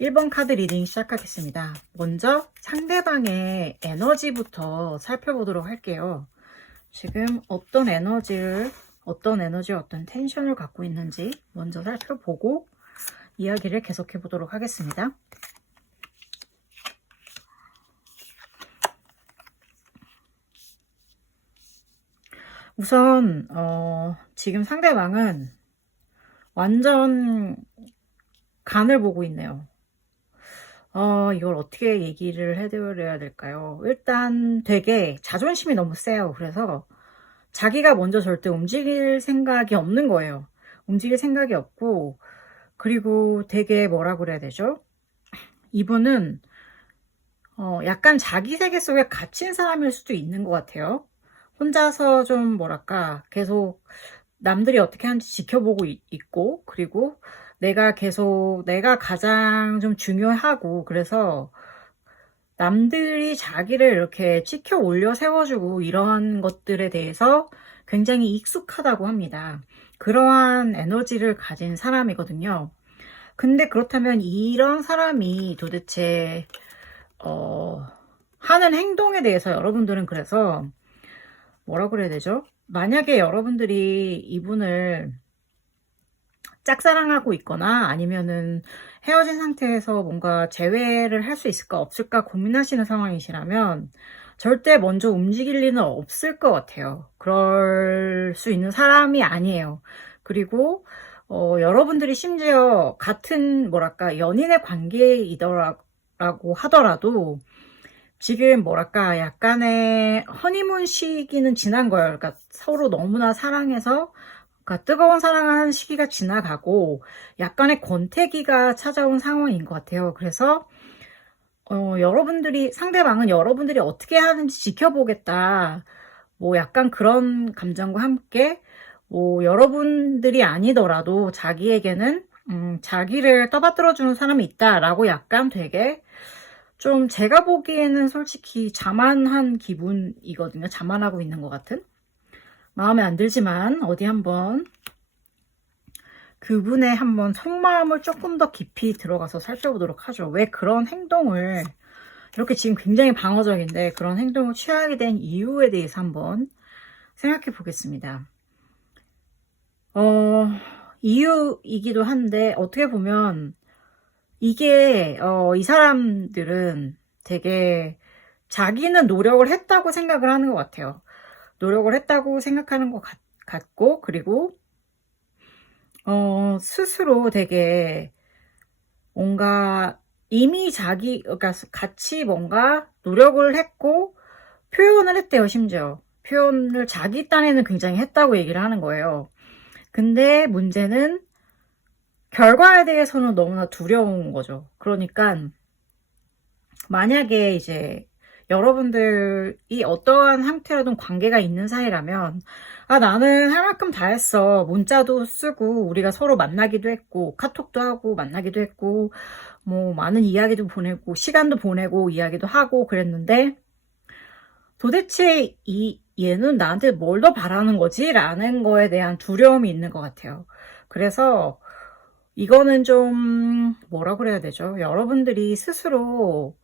1번 카드 리딩 시작하겠습니다. 먼저 상대방의 에너지부터 살펴보도록 할게요. 지금 어떤 어떤 텐션을 갖고 있는지 먼저 살펴보고 이야기를 계속해 보도록 하겠습니다. 우선 지금 상대방은 완전 간을 보고 있네요. 이걸 어떻게 얘기를 해드려야 될까요? 일단 되게 자존심이 너무 세요. 그래서 자기가 먼저 절대 움직일 생각이 없는 거예요. 움직일 생각이 없고, 그리고 되게 뭐라 그래야 되죠? 이분은 약간 자기 세계 속에 갇힌 사람일 수도 있는 것 같아요. 혼자서 좀 뭐랄까 계속 남들이 어떻게 하는지 지켜보고 있고, 그리고 내가 가장 좀 중요하고, 그래서 남들이 자기를 이렇게 치켜 올려 세워주고 이런 것들에 대해서 굉장히 익숙하다고 합니다. 그러한 에너지를 가진 사람이거든요. 근데 그렇다면 이런 사람이 도대체 하는 행동에 대해서 여러분들은 그래서 뭐라 그래야 되죠? 만약에 여러분들이 이분을 짝사랑하고 있거나 아니면은 헤어진 상태에서 뭔가 재회를 할 수 있을까 없을까 고민하시는 상황이시라면 절대 먼저 움직일 리는 없을 것 같아요. 그럴 수 있는 사람이 아니에요. 그리고 여러분들이 심지어 같은 뭐랄까 연인의 관계이더라고 하더라도 지금 뭐랄까 약간의 허니문 시기는 지난 거예요. 그러니까 서로 너무나 사랑해서 그러니까 뜨거운 사랑하는 시기가 지나가고 약간의 권태기가 찾아온 상황인 것 같아요. 그래서 상대방은 여러분들이 어떻게 하는지 지켜보겠다. 뭐 약간 그런 감정과 함께 뭐 여러분들이 아니더라도 자기에게는 자기를 떠받들어주는 사람이 있다라고 약간 되게 좀 제가 보기에는 솔직히 자만한 기분이거든요. 자만하고 있는 것 같은. 마음에 안 들지만 어디 한번 그분의 한번 속마음을 조금 더 깊이 들어가서 살펴보도록 하죠. 왜 그런 행동을 이렇게 지금 굉장히 방어적인데 그런 행동을 취하게 된 이유에 대해서 한번 생각해 보겠습니다. 이유이기도 한데 어떻게 보면 이게 이 사람들은 되게 자기는 노력을 했다고 생각을 하는 것 같아요. 노력을 했다고 생각하는 것 같고, 그리고 스스로 되게 뭔가 이미 그러니까 같이 뭔가 노력을 했고 표현을 했대요. 심지어 표현을 자기 딴에는 굉장히 했다고 얘기를 하는 거예요. 근데 문제는 결과에 대해서는 너무나 두려운 거죠. 그러니까 만약에 이제 여러분들이 어떠한 형태로든 관계가 있는 사이라면 나는 할 만큼 다 했어. 문자도 쓰고 우리가 서로 만나기도 했고 카톡도 하고 만나기도 했고 뭐 많은 이야기도 보내고 시간도 보내고 이야기도 하고 그랬는데 도대체 얘는 나한테 뭘 더 바라는 거지? 라는 거에 대한 두려움이 있는 것 같아요. 그래서 이거는 좀 뭐라 그래야 되죠? 여러분들이 스스로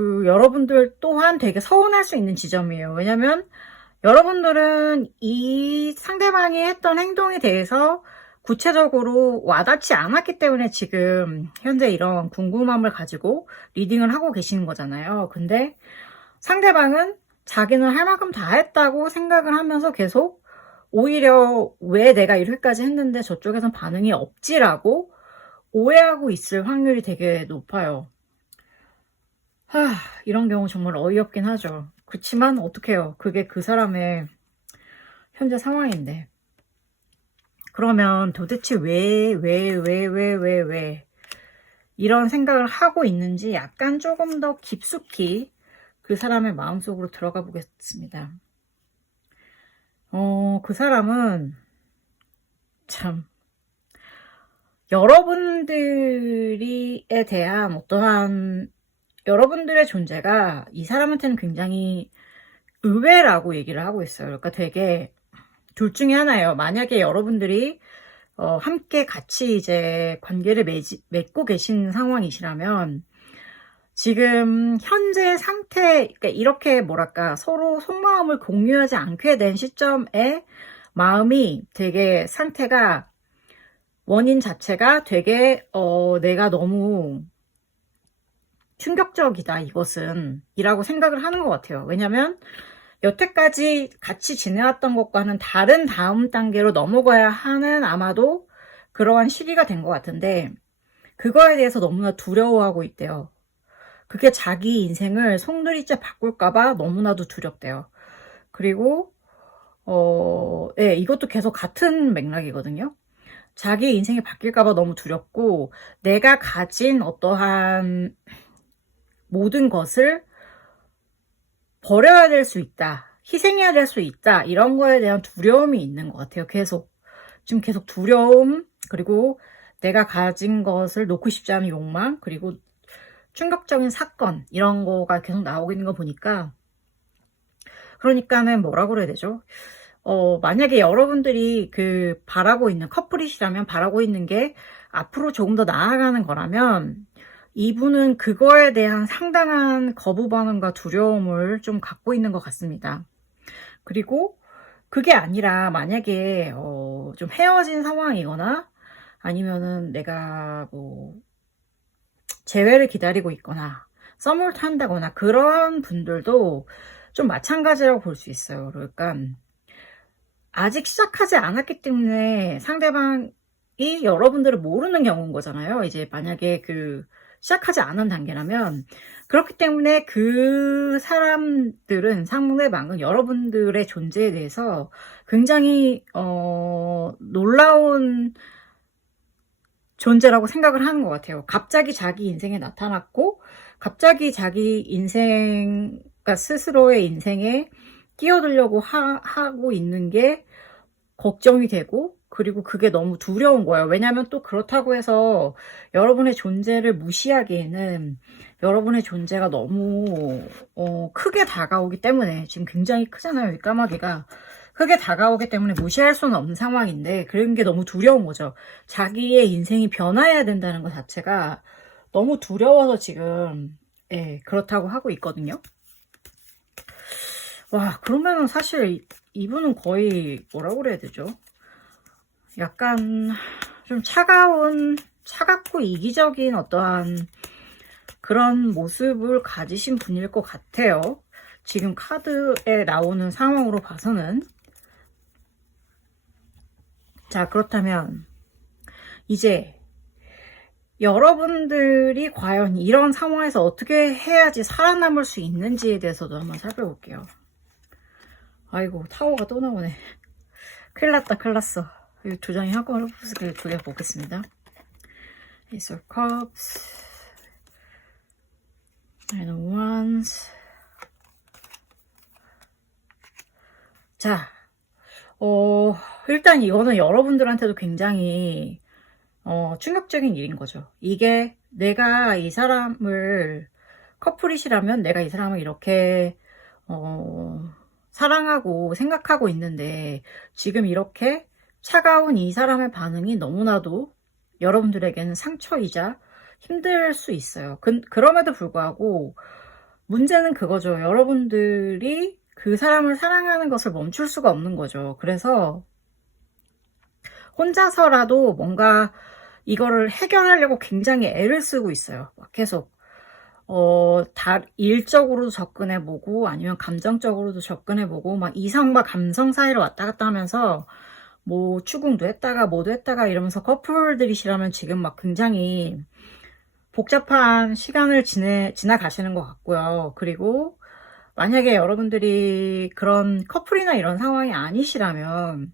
여러분들 또한 되게 서운할 수 있는 지점이에요. 왜냐면 여러분들은 이 상대방이 했던 행동에 대해서 구체적으로 와닿지 않았기 때문에 지금 현재 이런 궁금함을 가지고 리딩을 하고 계시는 거잖아요. 근데 상대방은 자기는 할 만큼 다 했다고 생각을 하면서 계속 오히려 왜 내가 이렇게까지 했는데 저쪽에선 반응이 없지라고 오해하고 있을 확률이 되게 높아요. 이런 경우 정말 어이없긴 하죠. 그치만 어떡해요. 그게 그 사람의 현재 상황인데. 그러면 도대체 왜 이런 생각을 하고 있는지 약간 조금 더 깊숙이 그 사람의 마음속으로 들어가 보겠습니다. 그 사람은 참 여러분들에 대한 어떠한 여러분들의 존재가 이 사람한테는 굉장히 의외라고 얘기를 하고 있어요. 그러니까 되게 둘 중에 하나예요. 만약에 여러분들이 함께 같이 이제 관계를 맺고 계신 상황이시라면 지금 현재 상태, 그러니까 이렇게 뭐랄까 서로 속마음을 공유하지 않게 된 시점에 마음이 되게 상태가 원인 자체가 되게 내가 너무 충격적이다 이것은 이라고 생각을 하는 것 같아요. 왜냐면 여태까지 같이 지내왔던 것과는 다른 다음 단계로 넘어가야 하는 아마도 그러한 시기가 된 것 같은데 그거에 대해서 너무나 두려워하고 있대요. 그게 자기 인생을 송두리째 바꿀까봐 너무나도 두렵대요. 그리고 네, 이것도 계속 같은 맥락이거든요. 자기 인생이 바뀔까봐 너무 두렵고 내가 가진 어떠한 모든 것을 버려야 될 수 있다. 희생해야 될 수 있다. 이런 거에 대한 두려움이 있는 것 같아요. 지금 계속 두려움, 그리고 내가 가진 것을 놓고 싶지 않은 욕망, 그리고 충격적인 사건, 이런 거가 계속 나오고 있는 거 보니까, 그러니까는 뭐라고 그래야 되죠? 만약에 여러분들이 바라고 있는 커플이시라면 바라고 있는 게 앞으로 조금 더 나아가는 거라면 이분은 그거에 대한 상당한 거부 반응과 두려움을 좀 갖고 있는 것 같습니다. 그리고 그게 아니라 만약에 좀 헤어진 상황이거나 아니면은 내가 뭐 재회를 기다리고 있거나 썸을 탄다거나 그러한 분들도 좀 마찬가지라고 볼 수 있어요. 그러니까 아직 시작하지 않았기 때문에 상대방이 여러분들을 모르는 경우인 거잖아요. 이제 만약에 시작하지 않은 단계라면 그렇기 때문에 그 사람들은 상대방은 여러분들의 존재에 대해서 굉장히 놀라운 존재라고 생각을 하는 것 같아요. 갑자기 자기 인생에 나타났고 갑자기 자기 인생, 그러니까 스스로의 인생에 끼어들려고 하고 있는 게 걱정이 되고 그리고 그게 너무 두려운 거예요. 왜냐하면 또 그렇다고 해서 여러분의 존재를 무시하기에는 여러분의 존재가 너무 크게 다가오기 때문에 지금 굉장히 크잖아요. 이 까마귀가. 크게 다가오기 때문에 무시할 수는 없는 상황인데 그런 게 너무 두려운 거죠. 자기의 인생이 변화해야 된다는 것 자체가 너무 두려워서 지금 그렇다고 하고 있거든요. 와, 그러면은 사실 이분은 거의 뭐라고 그래야 되죠? 약간 좀 차갑고 이기적인 어떠한 그런 모습을 가지신 분일 것 같아요. 지금 카드에 나오는 상황으로 봐서는. 자, 그렇다면 이제 여러분들이 과연 이런 상황에서 어떻게 해야지 살아남을 수 있는지에 대해서도 한번 살펴볼게요. 아이고, 타워가 또 나오네. 큰일 났다, 큰일 났어. 이거 조정이 하고 두개 보겠습니다. Ace of Cups, Nine of Wands. 자, 일단 이거는 여러분들한테도 굉장히 충격적인 일인 거죠. 이게 내가 이 사람을 커플이시라면 내가 이 사람을 이렇게 사랑하고 생각하고 있는데 지금 이렇게 차가운 이 사람의 반응이 너무나도 여러분들에게는 상처이자 힘들 수 있어요. 그럼에도 불구하고 문제는 그거죠. 여러분들이 그 사람을 사랑하는 것을 멈출 수가 없는 거죠. 그래서 혼자서라도 뭔가 이거를 해결하려고 굉장히 애를 쓰고 있어요. 막 계속 일적으로도 접근해보고 아니면 감정적으로도 접근해보고 막 이성과 감성 사이를 왔다 갔다 하면서 뭐 추궁도 했다가 뭐도 했다가 이러면서 커플들이시라면 지금 막 굉장히 복잡한 시간을 지나가시는 것 같고요. 그리고 만약에 여러분들이 그런 커플이나 이런 상황이 아니시라면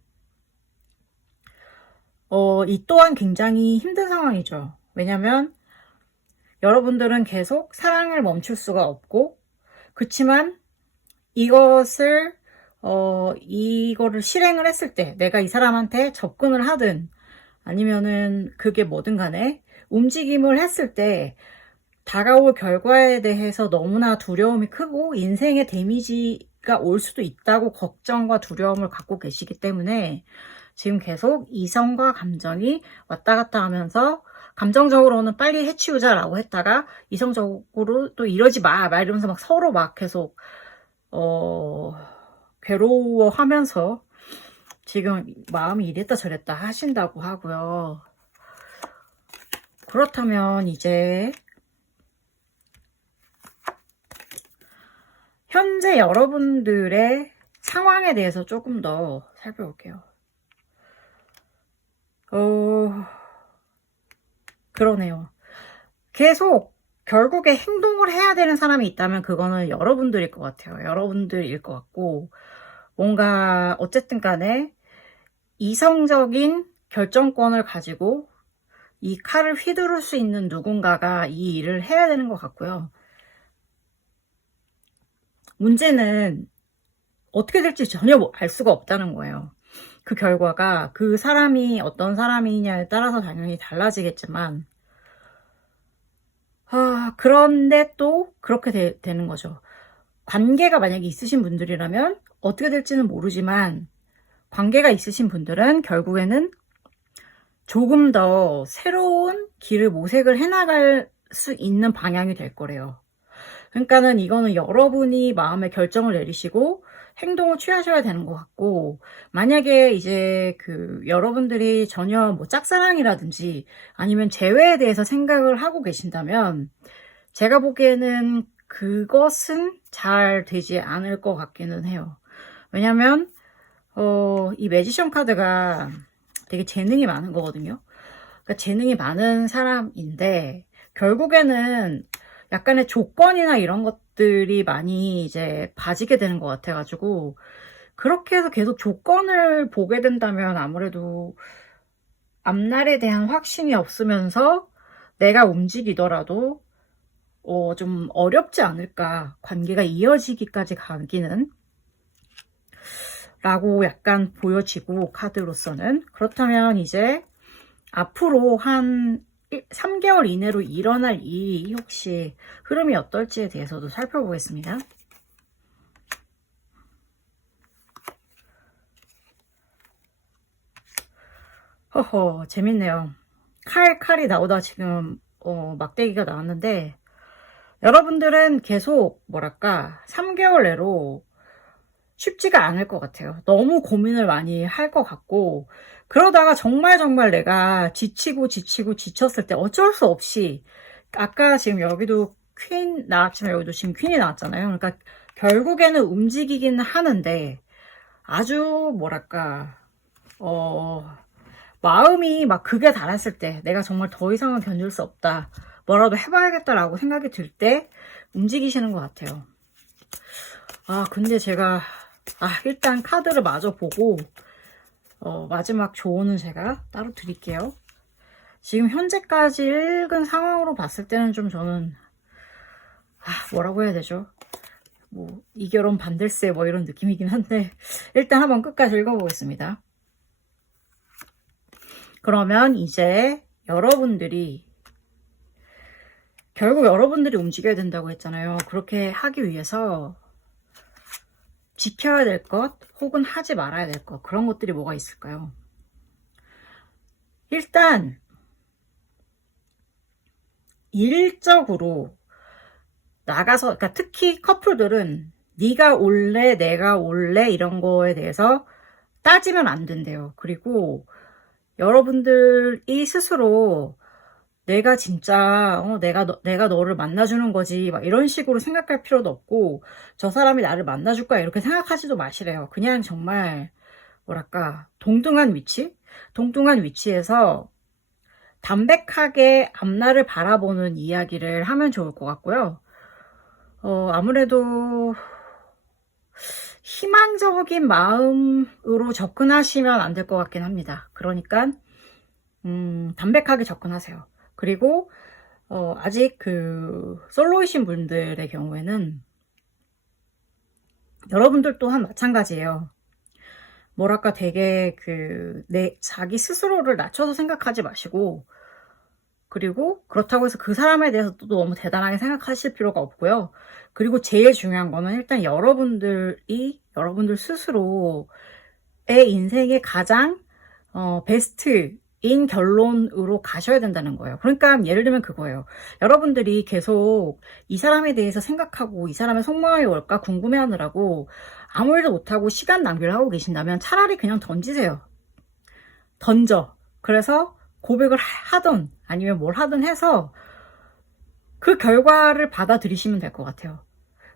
이 또한 굉장히 힘든 상황이죠. 왜냐면 여러분들은 계속 사랑을 멈출 수가 없고 그치만 이거를 실행을 했을 때 내가 이 사람한테 접근을 하든 아니면은 그게 뭐든 간에 움직임을 했을 때 다가올 결과에 대해서 너무나 두려움이 크고 인생에 데미지가 올 수도 있다고 걱정과 두려움을 갖고 계시기 때문에 지금 계속 이성과 감정이 왔다 갔다 하면서 감정적으로는 빨리 해치우자라고 했다가 이성적으로 또 이러지 마 이러면서 막 서로 막 계속 괴로워하면서 지금 마음이 이랬다 저랬다 하신다고 하고요. 그렇다면 이제 현재 여러분들의 상황에 대해서 조금 더 살펴볼게요. 그러네요. 계속 결국에 행동을 해야 되는 사람이 있다면 그거는 여러분들일 것 같아요. 여러분들일 것 같고, 뭔가 어쨌든 간에 이성적인 결정권을 가지고 이 칼을 휘두를 수 있는 누군가가 이 일을 해야 되는 것 같고요. 문제는 어떻게 될지 전혀 알 수가 없다는 거예요. 그 결과가 그 사람이 어떤 사람이냐에 따라서 당연히 달라지겠지만, 그런데 또 그렇게 되는 거죠. 관계가 만약에 있으신 분들이라면 어떻게 될지는 모르지만, 관계가 있으신 분들은 결국에는 조금 더 새로운 길을 모색을 해나갈 수 있는 방향이 될 거래요. 그러니까는 이거는 여러분이 마음의 결정을 내리시고 행동을 취하셔야 되는 것 같고, 만약에 이제 여러분들이 전혀 뭐 짝사랑이라든지 아니면 재회에 대해서 생각을 하고 계신다면 제가 보기에는 그것은 잘 되지 않을 것 같기는 해요. 왜냐면 이 매지션 카드가 되게 재능이 많은 거거든요. 그러니까 재능이 많은 사람인데 결국에는 약간의 조건이나 이런 것들이 많이 이제 봐지게 되는 것 같아가지고, 그렇게 해서 계속 조건을 보게 된다면 아무래도 앞날에 대한 확신이 없으면서 내가 움직이더라도 좀 어렵지 않을까, 관계가 이어지기까지 가기는 라고 약간 보여지고, 카드로서는. 그렇다면 이제 앞으로 한 3개월 이내로 일어날 일이 혹시 흐름이 어떨지에 대해서도 살펴보겠습니다. 허허, 재밌네요. 칼이 나오다 지금 막대기가 나왔는데, 여러분들은 계속 뭐랄까 3개월 내로 쉽지가 않을 것 같아요. 너무 고민을 많이 할 것 같고, 그러다가 정말 내가 지치고 지쳤을 때 어쩔 수 없이, 아까 지금 여기도 퀸 나왔지만 여기도 지금 퀸이 나왔잖아요. 그러니까 결국에는 움직이긴 하는데 아주 뭐랄까 마음이 막 극에 달했을 때, 내가 정말 더 이상은 견딜 수 없다, 뭐라도 해봐야겠다라고 생각이 들 때 움직이시는 것 같아요. 근데 제가 일단 카드를 마저 보고 마지막 조언은 제가 따로 드릴게요. 지금 현재까지 읽은 상황으로 봤을 때는 좀 저는 뭐라고 해야 되죠? 뭐 이 결혼 반댈세 뭐 이런 느낌이긴 한데, 일단 한번 끝까지 읽어보겠습니다. 그러면 이제 결국 여러분들이 움직여야 된다고 했잖아요. 그렇게 하기 위해서 지켜야 될 것, 혹은 하지 말아야 될 것, 그런 것들이 뭐가 있을까요? 일단 일적으로 나가서, 그러니까 특히 커플들은 네가 올래 내가 올래 이런 거에 대해서 따지면 안 된대요. 그리고 여러분들이 스스로 내가 진짜 내가 너를 만나주는 거지 막 이런 식으로 생각할 필요도 없고, 저 사람이 나를 만나줄 거야 이렇게 생각하지도 마시래요. 그냥 정말 뭐랄까 동등한 위치에서 담백하게 앞날을 바라보는 이야기를 하면 좋을 것 같고요. 아무래도 희망적인 마음으로 접근하시면 안 될 것 같긴 합니다. 그러니까 담백하게 접근하세요. 그리고 아직 솔로이신 분들의 경우에는 여러분들 또한 마찬가지예요. 뭐랄까 되게 자기 스스로를 낮춰서 생각하지 마시고, 그리고 그렇다고 해서 그 사람에 대해서 또 너무 대단하게 생각하실 필요가 없고요. 그리고 제일 중요한 거는 일단 여러분들 스스로의 인생에 가장 베스트인 결론으로 가셔야 된다는 거예요. 그러니까 예를 들면 그거예요. 여러분들이 계속 이 사람에 대해서 생각하고 이 사람의 속마음이 뭘까 궁금해하느라고 아무 일도 못하고 시간 낭비를 하고 계신다면 차라리 그냥 던지세요. 던져. 그래서 고백을 하든 아니면 뭘 하든 해서 그 결과를 받아들이시면 될 것 같아요.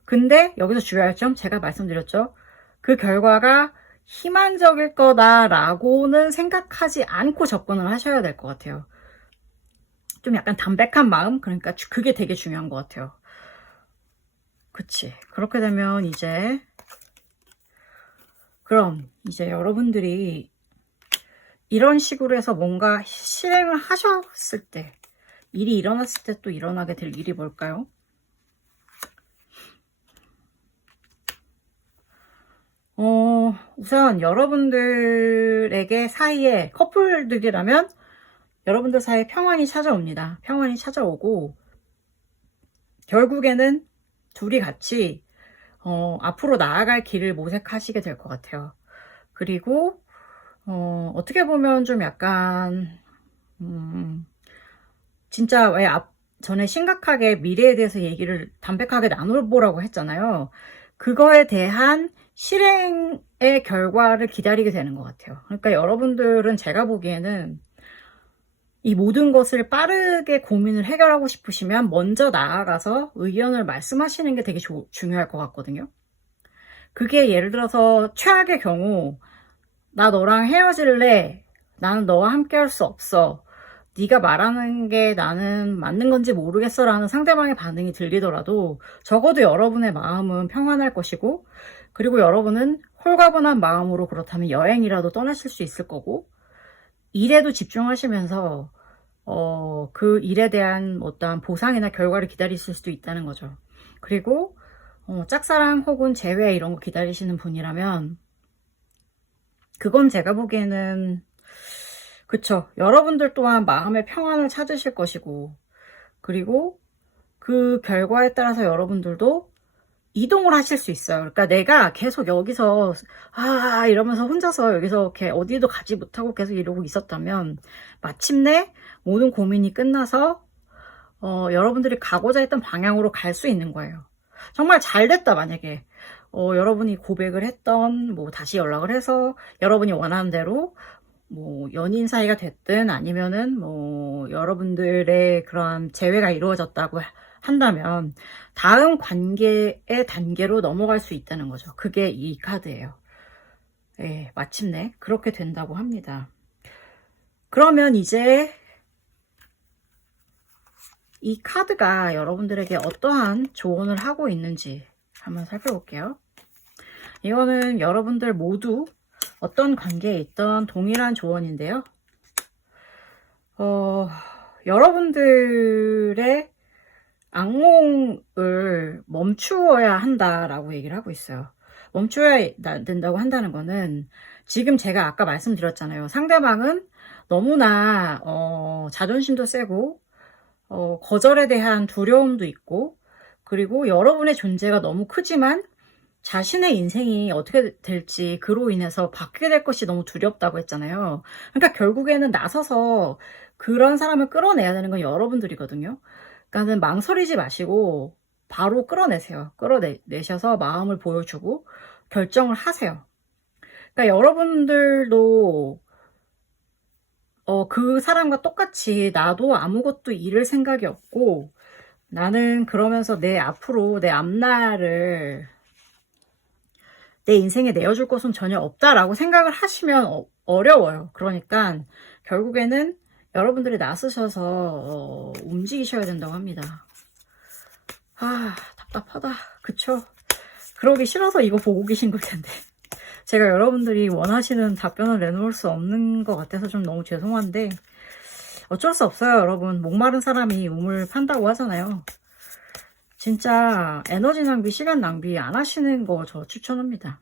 근데 여기서 주의할 점 제가 말씀드렸죠. 그 결과가 희망적일 거다라고는 생각하지 않고 접근을 하셔야 될 것 같아요. 좀 약간 담백한 마음? 그러니까 그게 되게 중요한 것 같아요. 그치. 그렇게 되면 그럼 이제 여러분들이 이런 식으로 해서 뭔가 실행을 하셨을 때, 일이 일어났을 때 또 일어나게 될 일이 뭘까요? 우선 여러분들에게 사이에 커플들이라면 여러분들 사이에 평안이 찾아옵니다. 평안이 찾아오고 결국에는 둘이 같이 앞으로 나아갈 길을 모색하시게 될 것 같아요. 그리고 어떻게 보면 좀 약간 진짜 왜 전에 심각하게 미래에 대해서 얘기를 담백하게 나눠보라고 했잖아요. 그거에 대한 실행의 결과를 기다리게 되는 것 같아요. 그러니까 여러분들은 제가 보기에는 이 모든 것을 빠르게 고민을 해결하고 싶으시면 먼저 나아가서 의견을 말씀하시는 게 되게 중요할 것 같거든요. 그게 예를 들어서 최악의 경우 나 너랑 헤어질래. 나는 너와 함께 할 수 없어. 네가 말하는 게 나는 맞는 건지 모르겠어 라는 상대방의 반응이 들리더라도 적어도 여러분의 마음은 평안할 것이고 그리고 여러분은 홀가분한 마음으로 그렇다면 여행이라도 떠나실 수 있을 거고 일에도 집중하시면서 그 일에 대한 어떠한 보상이나 결과를 기다리실 수도 있다는 거죠. 그리고 짝사랑 혹은 재회 이런 거 기다리시는 분이라면 그건 제가 보기에는 그쵸. 여러분들 또한 마음의 평안을 찾으실 것이고 그리고 그 결과에 따라서 여러분들도 이동을 하실 수 있어요. 그러니까 내가 계속 여기서 이러면서 혼자서 여기서 이렇게 어디도 가지 못하고 계속 이러고 있었다면 마침내 모든 고민이 끝나서 여러분들이 가고자 했던 방향으로 갈 수 있는 거예요. 정말 잘 됐다 만약에 여러분이 고백을 했던 뭐 다시 연락을 해서 여러분이 원하는 대로 뭐 연인 사이가 됐든 아니면은 뭐 여러분들의 그런 재회가 이루어졌다고 한다면 다음 관계의 단계로 넘어갈 수 있다는 거죠. 그게 이 카드예요. 예, 마침내 그렇게 된다고 합니다. 그러면 이제 이 카드가 여러분들에게 어떠한 조언을 하고 있는지 한번 살펴볼게요. 이거는 여러분들 모두 어떤 관계에 있던 동일한 조언인데요. 여러분들의 악몽을 멈추어야 한다라고 얘기를 하고 있어요. 멈춰야 된다고 한다는 거는 지금 제가 아까 말씀드렸잖아요. 상대방은 너무나 자존심도 세고 거절에 대한 두려움도 있고 그리고 여러분의 존재가 너무 크지만 자신의 인생이 어떻게 될지 그로 인해서 바뀌게 될 것이 너무 두렵다고 했잖아요. 그러니까 결국에는 나서서 그런 사람을 끌어내야 되는 건 여러분들이거든요. 그러니까 망설이지 마시고 바로 끌어내세요. 끌어내셔서 마음을 보여주고 결정을 하세요. 그러니까 여러분들도 그 사람과 똑같이 나도 아무것도 잃을 생각이 없고 나는 그러면서 내 앞으로 내 앞날을 내 인생에 내어줄 것은 전혀 없다라고 생각을 하시면 어려워요. 그러니까 결국에는 여러분들이 나서셔서 움직이셔야 된다고 합니다. 답답하다. 그쵸? 그러기 싫어서 이거 보고 계신 걸 텐데 제가 여러분들이 원하시는 답변을 내놓을 수 없는 것 같아서 좀 너무 죄송한데 어쩔 수 없어요. 여러분 목마른 사람이 우물 판다고 하잖아요. 진짜 에너지 낭비, 시간 낭비 안 하시는 거 저 추천합니다.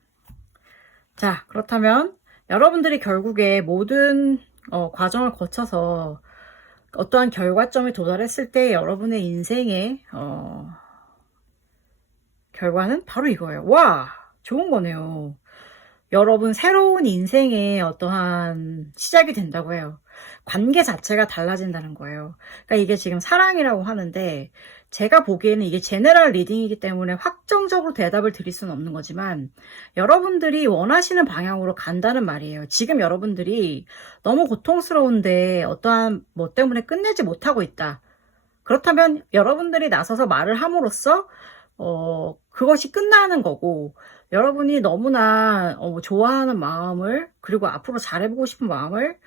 자, 그렇다면 여러분들이 결국에 모든 과정을 거쳐서 어떠한 결과점에 도달했을 때 여러분의 인생의 결과는 바로 이거예요. 와, 좋은 거네요. 여러분 새로운 인생의 어떠한 시작이 된다고 해요. 관계 자체가 달라진다는 거예요. 그러니까 이게 지금 사랑이라고 하는데 제가 보기에는 이게 제너럴 리딩이기 때문에 확정적으로 대답을 드릴 수는 없는 거지만 여러분들이 원하시는 방향으로 간다는 말이에요. 지금 여러분들이 너무 고통스러운데 어떠한 뭐 때문에 끝내지 못하고 있다. 그렇다면 여러분들이 나서서 말을 함으로써 그것이 끝나는 거고 여러분이 너무나 좋아하는 마음을 그리고 앞으로 잘해보고 싶은 마음을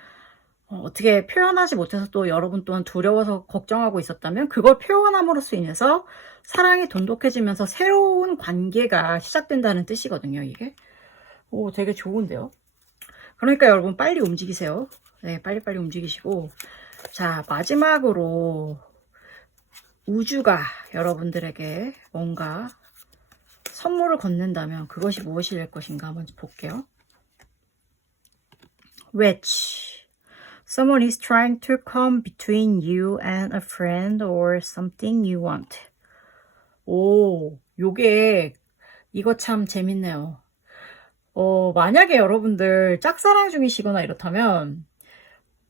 어떻게 표현하지 못해서 또 여러분 또한 두려워서 걱정하고 있었다면 그걸 표현함으로써 인해서 사랑이 돈독해지면서 새로운 관계가 시작된다는 뜻이거든요. 이게 되게 좋은데요. 그러니까 여러분 빨리 움직이세요. 네, 빨리빨리 움직이시고 자 마지막으로 우주가 여러분들에게 뭔가 선물을 건넨다면 그것이 무엇이 될 것인가 한번 볼게요. Which someone is trying to come between you and a friend or something you want. 이거 참 재밌네요. 만약에 여러분들 짝사랑 중이시거나 이렇다면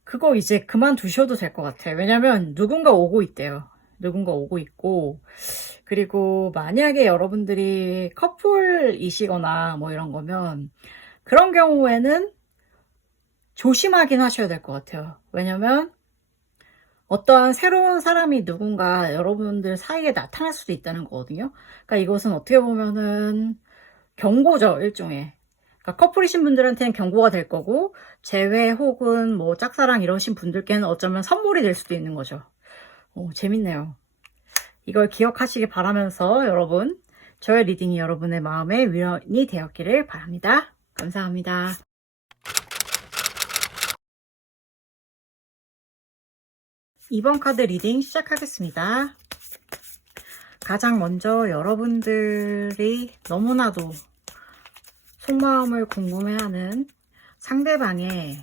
그거 이제 그만두셔도 될 것 같아요. 왜냐면 누군가 오고 있대요. 누군가 오고 있고 그리고 만약에 여러분들이 커플이시거나 뭐 이런 거면 그런 경우에는 조심하긴 하셔야 될 것 같아요. 왜냐면 어떠한 새로운 사람이 누군가 여러분들 사이에 나타날 수도 있다는 거거든요. 그러니까 이것은 어떻게 보면은 경고죠, 일종의. 그러니까 커플이신 분들한테는 경고가 될 거고 재회 혹은 뭐 짝사랑 이러신 분들께는 어쩌면 선물이 될 수도 있는 거죠. 재밌네요. 이걸 기억하시길 바라면서 여러분 저의 리딩이 여러분의 마음에 위안이 되었기를 바랍니다. 감사합니다. 이번 카드 리딩 시작하겠습니다. 가장 먼저 여러분들이 너무나도 속마음을 궁금해하는 상대방의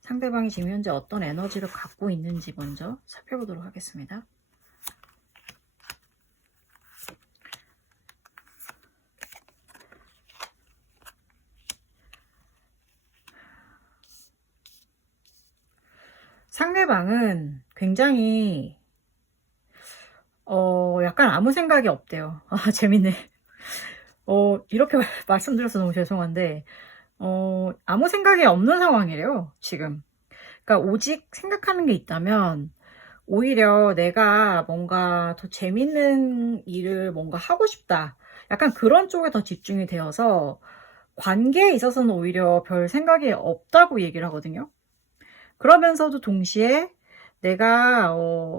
상대방이 지금 현재 어떤 에너지를 갖고 있는지 먼저 살펴보도록 하겠습니다. 상대방은 굉장히 약간 아무 생각이 없대요. 재밌네. 이렇게 말씀드려서 너무 죄송한데 아무 생각이 없는 상황이래요, 지금. 그러니까 오직 생각하는 게 있다면 오히려 내가 뭔가 더 재밌는 일을 뭔가 하고 싶다. 약간 그런 쪽에 더 집중이 되어서 관계에 있어서는 오히려 별 생각이 없다고 얘기를 하거든요. 그러면서도 동시에 내가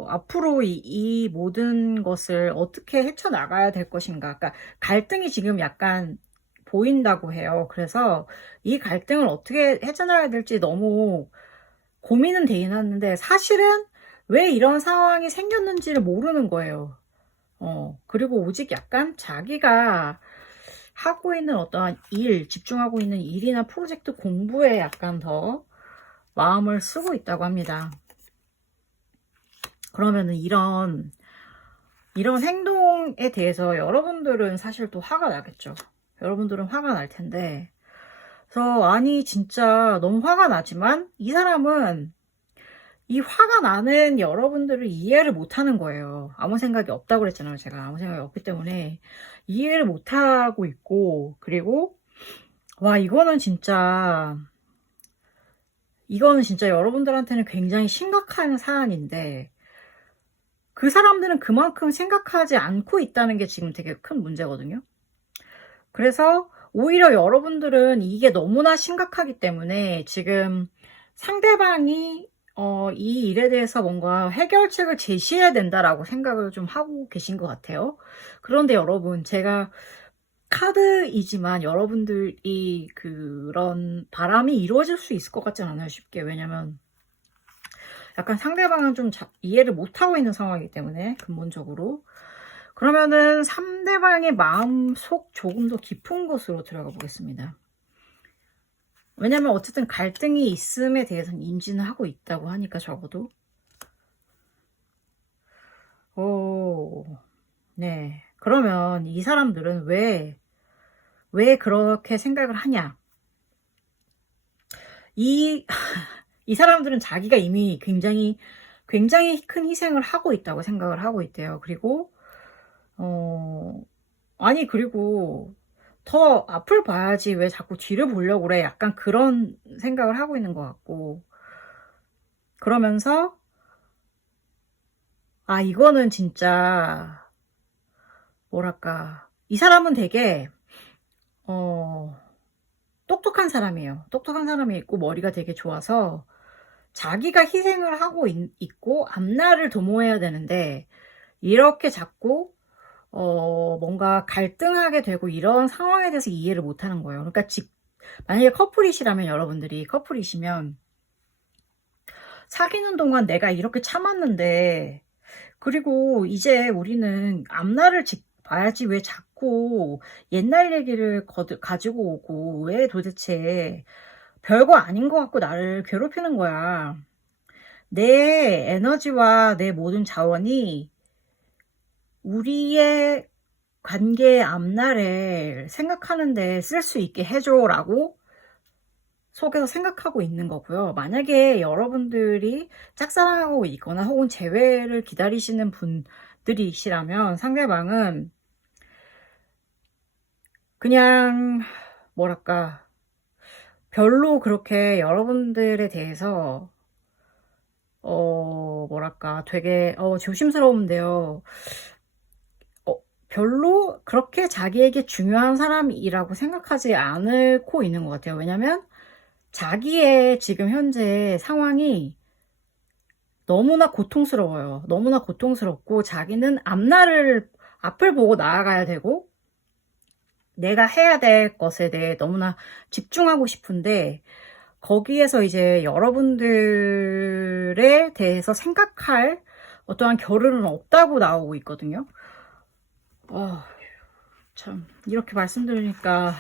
앞으로 이 모든 것을 어떻게 헤쳐나가야 될 것인가. 그러니까 갈등이 지금 약간 보인다고 해요. 그래서 이 갈등을 어떻게 헤쳐나가야 될지 너무 고민은 되긴 하는데 사실은 왜 이런 상황이 생겼는지를 모르는 거예요. 그리고 오직 약간 자기가 하고 있는 어떠한 집중하고 있는 일이나 프로젝트 공부에 약간 더 마음을 쓰고 있다고 합니다. 그러면은 이런 행동에 대해서 여러분들은 사실 또 화가 나겠죠. 여러분들은 화가 날 텐데. 그래서 아니 진짜 너무 화가 나지만 이 사람은 이 화가 나는 여러분들을 이해를 못하는 거예요. 아무 생각이 없다고 그랬잖아요. 제가 아무 생각이 없기 때문에 이해를 못하고 있고 그리고 와 이거는 진짜 여러분들한테는 굉장히 심각한 사안인데 그 사람들은 그만큼 생각하지 않고 있다는 게 지금 되게 큰 문제거든요. 그래서 오히려 여러분들은 이게 너무나 심각하기 때문에 지금 상대방이 이 일에 대해서 뭔가 해결책을 제시해야 된다라고 생각을 좀 하고 계신 것 같아요. 그런데 여러분 제가 카드이지만 여러분들이 그런 바람이 이루어질 수 있을 것 같진 않아요. 쉽게. 왜냐면 약간 상대방은 좀 이해를 못하고 있는 상황이기 때문에 근본적으로. 그러면은 상대방의 마음속 조금 더 깊은 곳으로 들어가 보겠습니다. 왜냐면 어쨌든 갈등이 있음에 대해서는 인지는 하고 있다고 하니까 적어도. 네. 그러면 이 사람들은 왜 그렇게 생각을 하냐? 이 사람들은 자기가 이미 굉장히 큰 희생을 하고 있다고 생각을 하고 있대요. 그리고 아니 그리고 더 앞을 봐야지 왜 자꾸 뒤를 보려고 그래? 약간 그런 생각을 하고 있는 것 같고, 그러면서 이거는 진짜 뭐랄까, 이 사람은 되게 똑똑한 사람이에요. 똑똑한 사람이 있고 머리가 되게 좋아서 자기가 희생을 하고 있고 앞날을 도모해야 되는데, 이렇게 자꾸 뭔가 갈등하게 되고 이런 상황에 대해서 이해를 못 하는 거예요. 그러니까 만약에 커플이시라면, 여러분들이 커플이시면 사귀는 동안 내가 이렇게 참았는데, 그리고 이제 우리는 앞날을 봐야지 왜 자꾸 옛날 얘기를 가지고 오고, 왜 도대체 별거 아닌 것 같고 나를 괴롭히는 거야. 내 에너지와 내 모든 자원이 우리의 관계의 앞날에 생각하는데 쓸 수 있게 해줘라고 속에서 생각하고 있는 거고요. 만약에 여러분들이 짝사랑하고 있거나 혹은 재회를 기다리시는 분들이시라면, 상대방은 그냥 뭐랄까, 별로 그렇게 여러분들에 대해서 뭐랄까, 되게 조심스러운데요. 별로 그렇게 자기에게 중요한 사람이라고 생각하지 않고 있는 것 같아요. 왜냐면 자기의 지금 현재 상황이 너무나 고통스러워요. 너무나 고통스럽고, 자기는 앞을 보고 나아가야 되고, 내가 해야 될 것에 대해 너무나 집중하고 싶은데, 거기에서 이제 여러분들에 대해서 생각할 어떠한 겨를은 없다고 나오고 있거든요. 참, 이렇게 말씀드리니까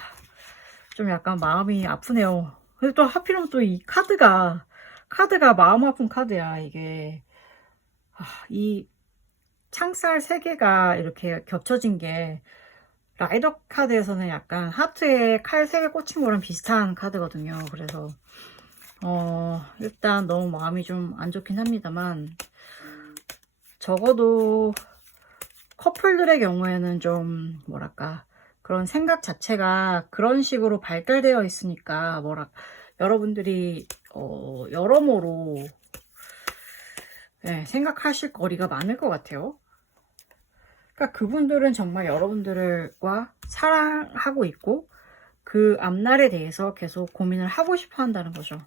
좀 약간 마음이 아프네요. 근데 또 하필이면 또 이 카드가 마음 아픈 카드야, 이게. 이 창살 3개가 이렇게 겹쳐진 게, 라이더 카드에서는 약간 하트에 칼 3개 꽂힌 거랑 비슷한 카드거든요. 그래서 일단 너무 마음이 좀 안 좋긴 합니다만, 적어도 커플들의 경우에는 좀 뭐랄까, 그런 생각 자체가 그런 식으로 발달되어 있으니까 여러분들이 여러모로 생각하실 거리가 많을 것 같아요. 그러니까 그분들은 정말 여러분들과 사랑하고 있고, 그 앞날에 대해서 계속 고민을 하고 싶어 한다는 거죠.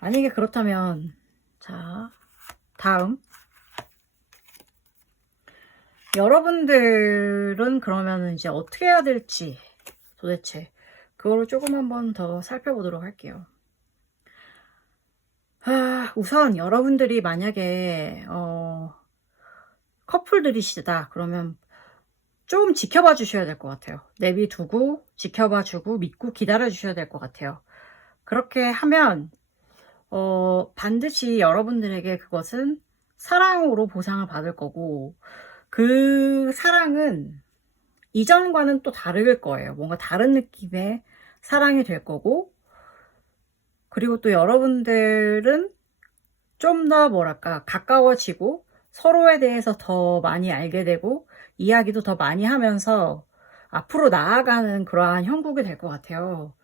만약에 그렇다면, 자, 다음. 여러분들은 그러면 이제 어떻게 해야 될지, 도대체 그거를 조금 한번 더 살펴보도록 할게요. 우선 여러분들이 만약에 커플들이시다 그러면 좀 지켜봐 주셔야 될 것 같아요. 내비두고 지켜봐 주고 믿고 기다려 주셔야 될 것 같아요. 그렇게 하면 반드시 여러분들에게 그것은 사랑으로 보상을 받을 거고, 그 사랑은 이전과는 또 다를 거예요. 뭔가 다른 느낌의 사랑이 될 거고, 그리고 또 여러분들은 좀 더 뭐랄까, 가까워지고 서로에 대해서 더 많이 알게 되고 이야기도 더 많이 하면서 앞으로 나아가는 그러한 형국이 될 것 같아요.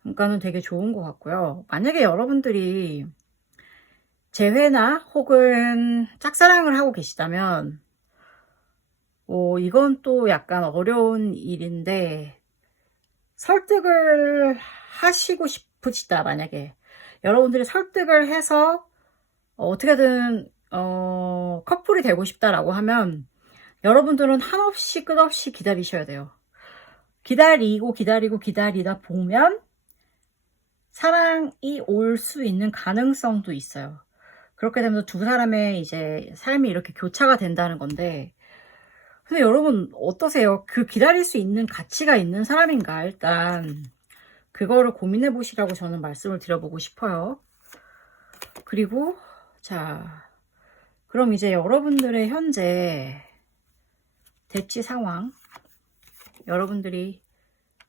그러니까는 되게 좋은 것 같고요. 만약에 여러분들이 재회나 혹은 짝사랑을 하고 계시다면, 이건 또 약간 어려운 일인데, 설득을 하시고 싶으시다. 만약에 여러분들이 설득을 해서 어떻게든 커플이 되고 싶다라고 하면, 여러분들은 한없이 끝없이 기다리셔야 돼요. 기다리다 보면 사랑이 올 수 있는 가능성도 있어요. 그렇게 되면 두 사람의 이제 삶이 이렇게 교차가 된다는 건데, 근데 여러분 어떠세요? 그 기다릴 수 있는 가치가 있는 사람인가? 일단 그거를 고민해 보시라고 저는 말씀을 드려보고 싶어요. 그리고 자, 그럼 이제 여러분들의 현재 대치 상황, 여러분들이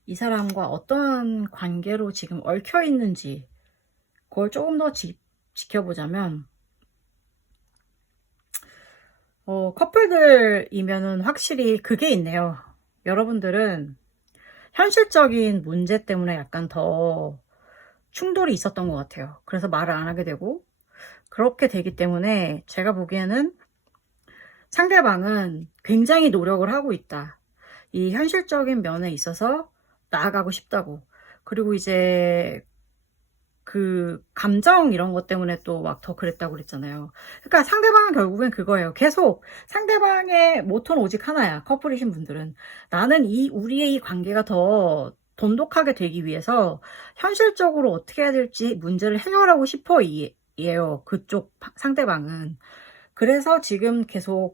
이 사람과 어떠한 관계로 지금 얽혀 있는지 그걸 조금 더 지켜보자면, 커플들이면은 확실히 그게 있네요. 여러분들은 현실적인 문제 때문에 약간 더 충돌이 있었던 것 같아요. 그래서 말을 안 하게 되고, 그렇게 되기 때문에 제가 보기에는 상대방은 굉장히 노력을 하고 있다. 이 현실적인 면에 있어서 나아가고 싶다고. 그리고 이제 그 감정 이런 것 때문에 또 막 더 그랬다고 그랬잖아요. 그러니까 상대방은 결국엔 그거예요. 계속 상대방의 모토는 오직 하나야. 커플이신 분들은 나는 우리의 이 관계가 더 돈독하게 되기 위해서 현실적으로 어떻게 해야 될지 문제를 해결하고 싶어 이에요. 그쪽 상대방은. 그래서 지금 계속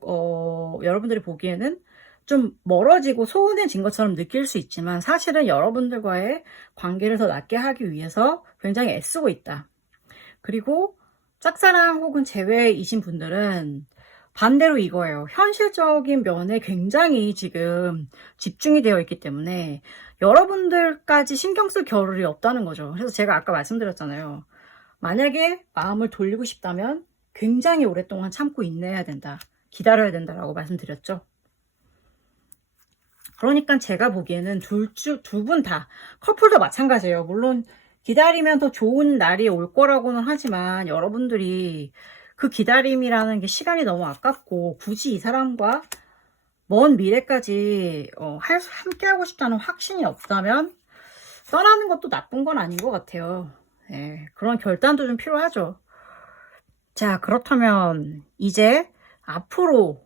여러분들이 보기에는 좀 멀어지고 소원해진 것처럼 느낄 수 있지만 사실은 여러분들과의 관계를 더 낫게 하기 위해서 굉장히 애쓰고 있다. 그리고 짝사랑 혹은 재회이신 분들은 반대로 이거예요. 현실적인 면에 굉장히 지금 집중이 되어 있기 때문에 여러분들까지 신경 쓸 겨를이 없다는 거죠. 그래서 제가 아까 말씀드렸잖아요. 만약에 마음을 돌리고 싶다면 굉장히 오랫동안 참고 인내해야 된다. 기다려야 된다라고 말씀드렸죠. 그러니까 제가 보기에는 두 분 다, 커플도 마찬가지예요. 물론 기다리면 더 좋은 날이 올 거라고는 하지만 여러분들이 그 기다림이라는 게 시간이 너무 아깝고 굳이 이 사람과 먼 미래까지 함께 하고 싶다는 확신이 없다면 떠나는 것도 나쁜 건 아닌 것 같아요. 네, 그런 결단도 좀 필요하죠. 자, 그렇다면 이제 앞으로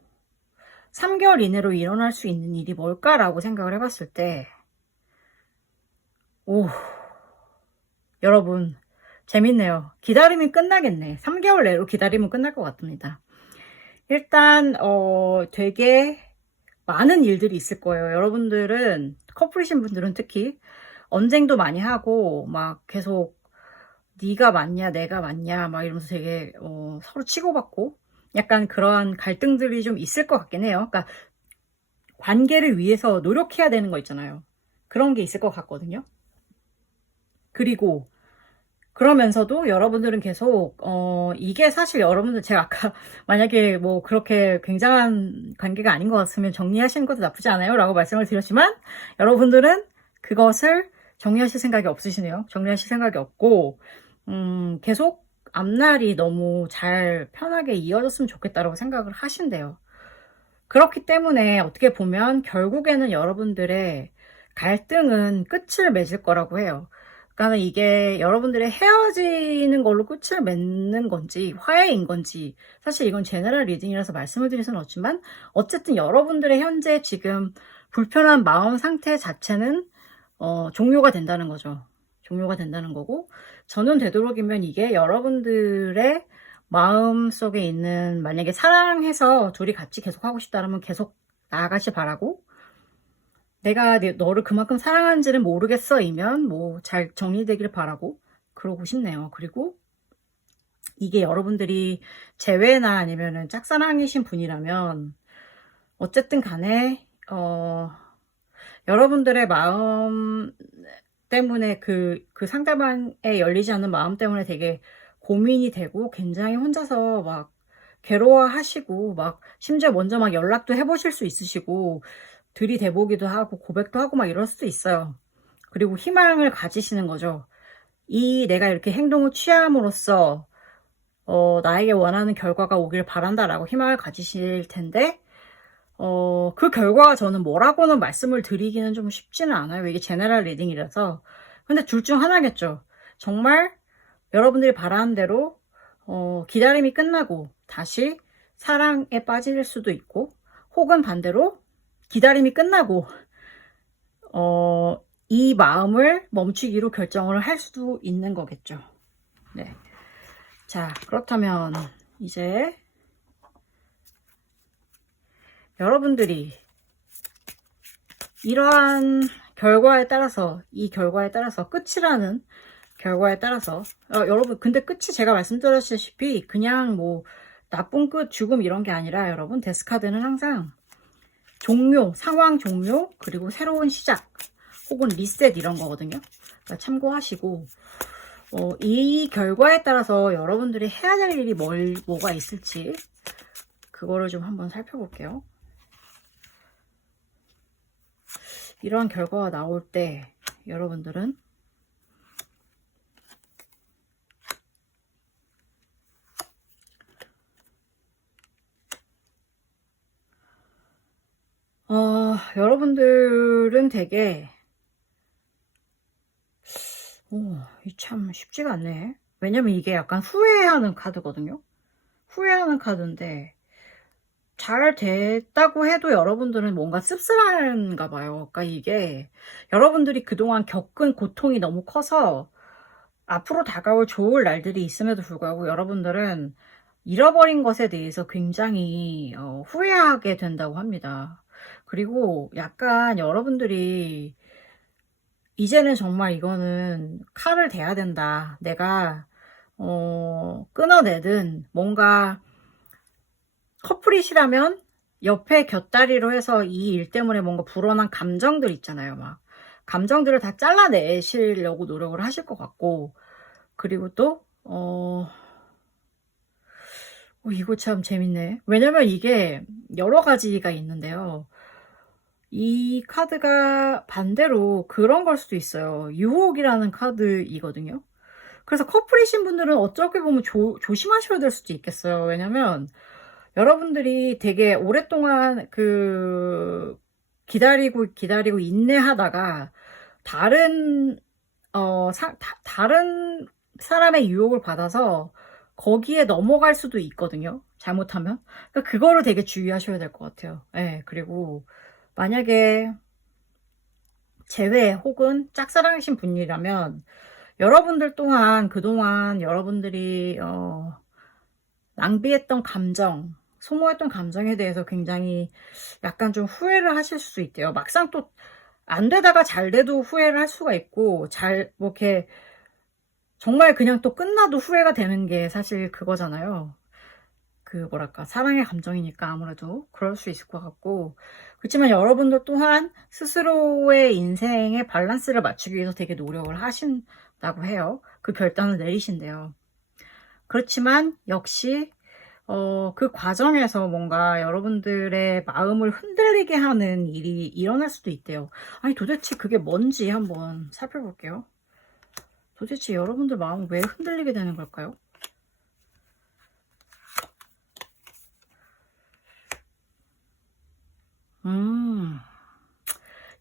3개월 이내로 일어날 수 있는 일이 뭘까라고 생각을 해봤을 때, 여러분 재밌네요. 기다림이 끝나겠네. 3개월 내로 기다리면 끝날 것 같습니다. 일단 되게 많은 일들이 있을 거예요. 여러분들은, 커플이신 분들은 특히 언쟁도 많이 하고 막 계속 네가 맞냐 내가 맞냐 막 이러면서 되게 서로 치고받고 약간 그러한 갈등들이 좀 있을 것 같긴 해요. 그러니까 관계를 위해서 노력해야 되는 거 있잖아요. 그런 게 있을 것 같거든요. 그리고 그러면서도 여러분들은 계속 이게 사실 여러분들, 제가 아까 만약에 뭐 그렇게 굉장한 관계가 아닌 것 같으면 정리하시는 것도 나쁘지 않아요 라고 말씀을 드렸지만, 여러분들은 그것을 정리하실 생각이 없으시네요. 정리하실 생각이 없고 계속 앞날이 너무 잘 편하게 이어졌으면 좋겠다라고 생각을 하신대요. 그렇기 때문에 어떻게 보면 결국에는 여러분들의 갈등은 끝을 맺을 거라고 해요. 그러니까 이게 여러분들의 헤어지는 걸로 끝을 맺는 건지 화해인 건지, 사실 이건 제너럴 리딩이라서 말씀을 드릴 수는 없지만 어쨌든 여러분들의 현재 지금 불편한 마음 상태 자체는 종료가 된다는 거죠. 종료가 된다는 거고, 저는 되도록이면 이게 여러분들의 마음 속에 있는, 만약에 사랑해서 둘이 같이 계속 하고 싶다면 계속 나아가시 바라고, 내가 너를 그만큼 사랑하는지는 모르겠어 이면 뭐 잘 정리되길 바라고 그러고 싶네요. 그리고 이게 여러분들이 재회나 아니면은 짝사랑이신 분이라면 어쨌든 간에 여러분들의 마음 때문에 그 상대방의 열리지 않는 마음 때문에 되게 고민이 되고 굉장히 혼자서 막 괴로워하시고 막 심지어 먼저 막 연락도 해보실 수 있으시고 들이대보기도 하고 고백도 하고 막 이럴 수도 있어요. 그리고 희망을 가지시는 거죠. 내가 이렇게 행동을 취함으로써 나에게 원하는 결과가 오길 바란다라고 희망을 가지실 텐데, 그 결과가 저는 뭐라고는 말씀을 드리기는 좀 쉽지는 않아요. 이게 제너럴 리딩이라서. 근데 둘 중 하나겠죠. 정말 여러분들이 바라는 대로 기다림이 끝나고 다시 사랑에 빠질 수도 있고, 혹은 반대로 기다림이 끝나고 이 마음을 멈추기로 결정을 할 수도 있는 거겠죠. 네. 자, 그렇다면 이제 여러분들이 이러한 결과에 따라서, 이 결과에 따라서, 끝이라는 결과에 따라서 여러분, 근데 끝이 제가 말씀드렸다시피 그냥 뭐 나쁜 끝, 죽음 이런 게 아니라, 여러분 데스카드는 항상 종료, 상황 종료, 그리고 새로운 시작 혹은 리셋 이런 거거든요. 그러니까 참고하시고 이 결과에 따라서 여러분들이 해야 될 일이 뭐가 있을지 그거를 좀 한번 살펴볼게요. 이러한 결과가 나올 때 여러분들은 여러분들은 되게 참 쉽지가 않네. 왜냐면 이게 약간 후회하는 카드거든요. 후회하는 카드인데 잘 됐다고 해도 여러분들은 뭔가 씁쓸한가 봐요. 그러니까 이게 여러분들이 그동안 겪은 고통이 너무 커서 앞으로 다가올 좋을 날들이 있음에도 불구하고 여러분들은 잃어버린 것에 대해서 굉장히 후회하게 된다고 합니다. 그리고 약간 여러분들이 이제는 정말 이거는 칼을 대야 된다. 내가 끊어내든 뭔가 커플이시라면 옆에 곁다리로 해서 이 일 때문에 뭔가 불어난 감정들 있잖아요. 막 감정들을 다 잘라내시려고 노력을 하실 것 같고, 그리고 또 이거 참 재밌네. 왜냐면 이게 여러 가지가 있는데요. 이 카드가 반대로 그런 걸 수도 있어요. 유혹이라는 카드이거든요. 그래서 커플이신 분들은 어떻게 보면 조심하셔야 될 수도 있겠어요. 왜냐면 여러분들이 되게 오랫동안 기다리고 인내하다가 다른 다른 사람의 유혹을 받아서 거기에 넘어갈 수도 있거든요. 잘못하면. 그러니까 그거를 되게 주의하셔야 될 것 같아요. 네, 그리고 만약에 재회 혹은 짝사랑이신 분이라면 여러분들 또한 그동안 여러분들이 낭비했던 감정, 소모했던 감정에 대해서 굉장히 약간 좀 후회를 하실 수 있대요. 막상 또 안 되다가 잘 돼도 후회를 할 수가 있고, 뭐 이렇게 정말 그냥 또 끝나도 후회가 되는 게 사실 그거잖아요. 뭐랄까, 사랑의 감정이니까 아무래도 그럴 수 있을 것 같고, 그렇지만 여러분들 또한 스스로의 인생의 밸런스를 맞추기 위해서 되게 노력을 하신다고 해요. 그 결단을 내리신대요. 그렇지만 역시 그 과정에서 뭔가 여러분들의 마음을 흔들리게 하는 일이 일어날 수도 있대요. 아니 도대체 그게 뭔지 한번 살펴볼게요. 도대체 여러분들 마음은 왜 흔들리게 되는 걸까요?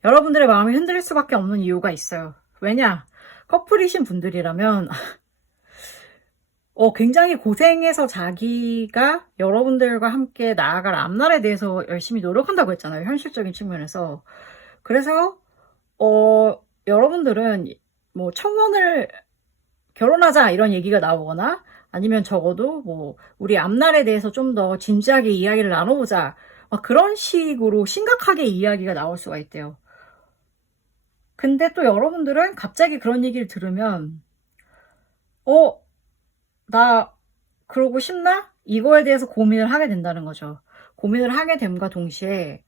여러분들의 마음이 흔들릴 수밖에 없는 이유가 있어요. 왜냐? 커플이신 분들이라면 굉장히 고생해서 자기가 여러분들과 함께 나아갈 앞날에 대해서 열심히 노력한다고 했잖아요. 현실적인 측면에서. 그래서 여러분들은 뭐 청혼을 결혼하자 이런 얘기가 나오거나 아니면 적어도 뭐 우리 앞날에 대해서 좀 더 진지하게 이야기를 나눠보자 막 그런 식으로 심각하게 이야기가 나올 수가 있대요. 근데 또 여러분들은 갑자기 그런 얘기를 들으면 나 그러고 싶나? 이거에 대해서 고민을 하게 된다는 거죠. 고민을 하게 됨과 동시에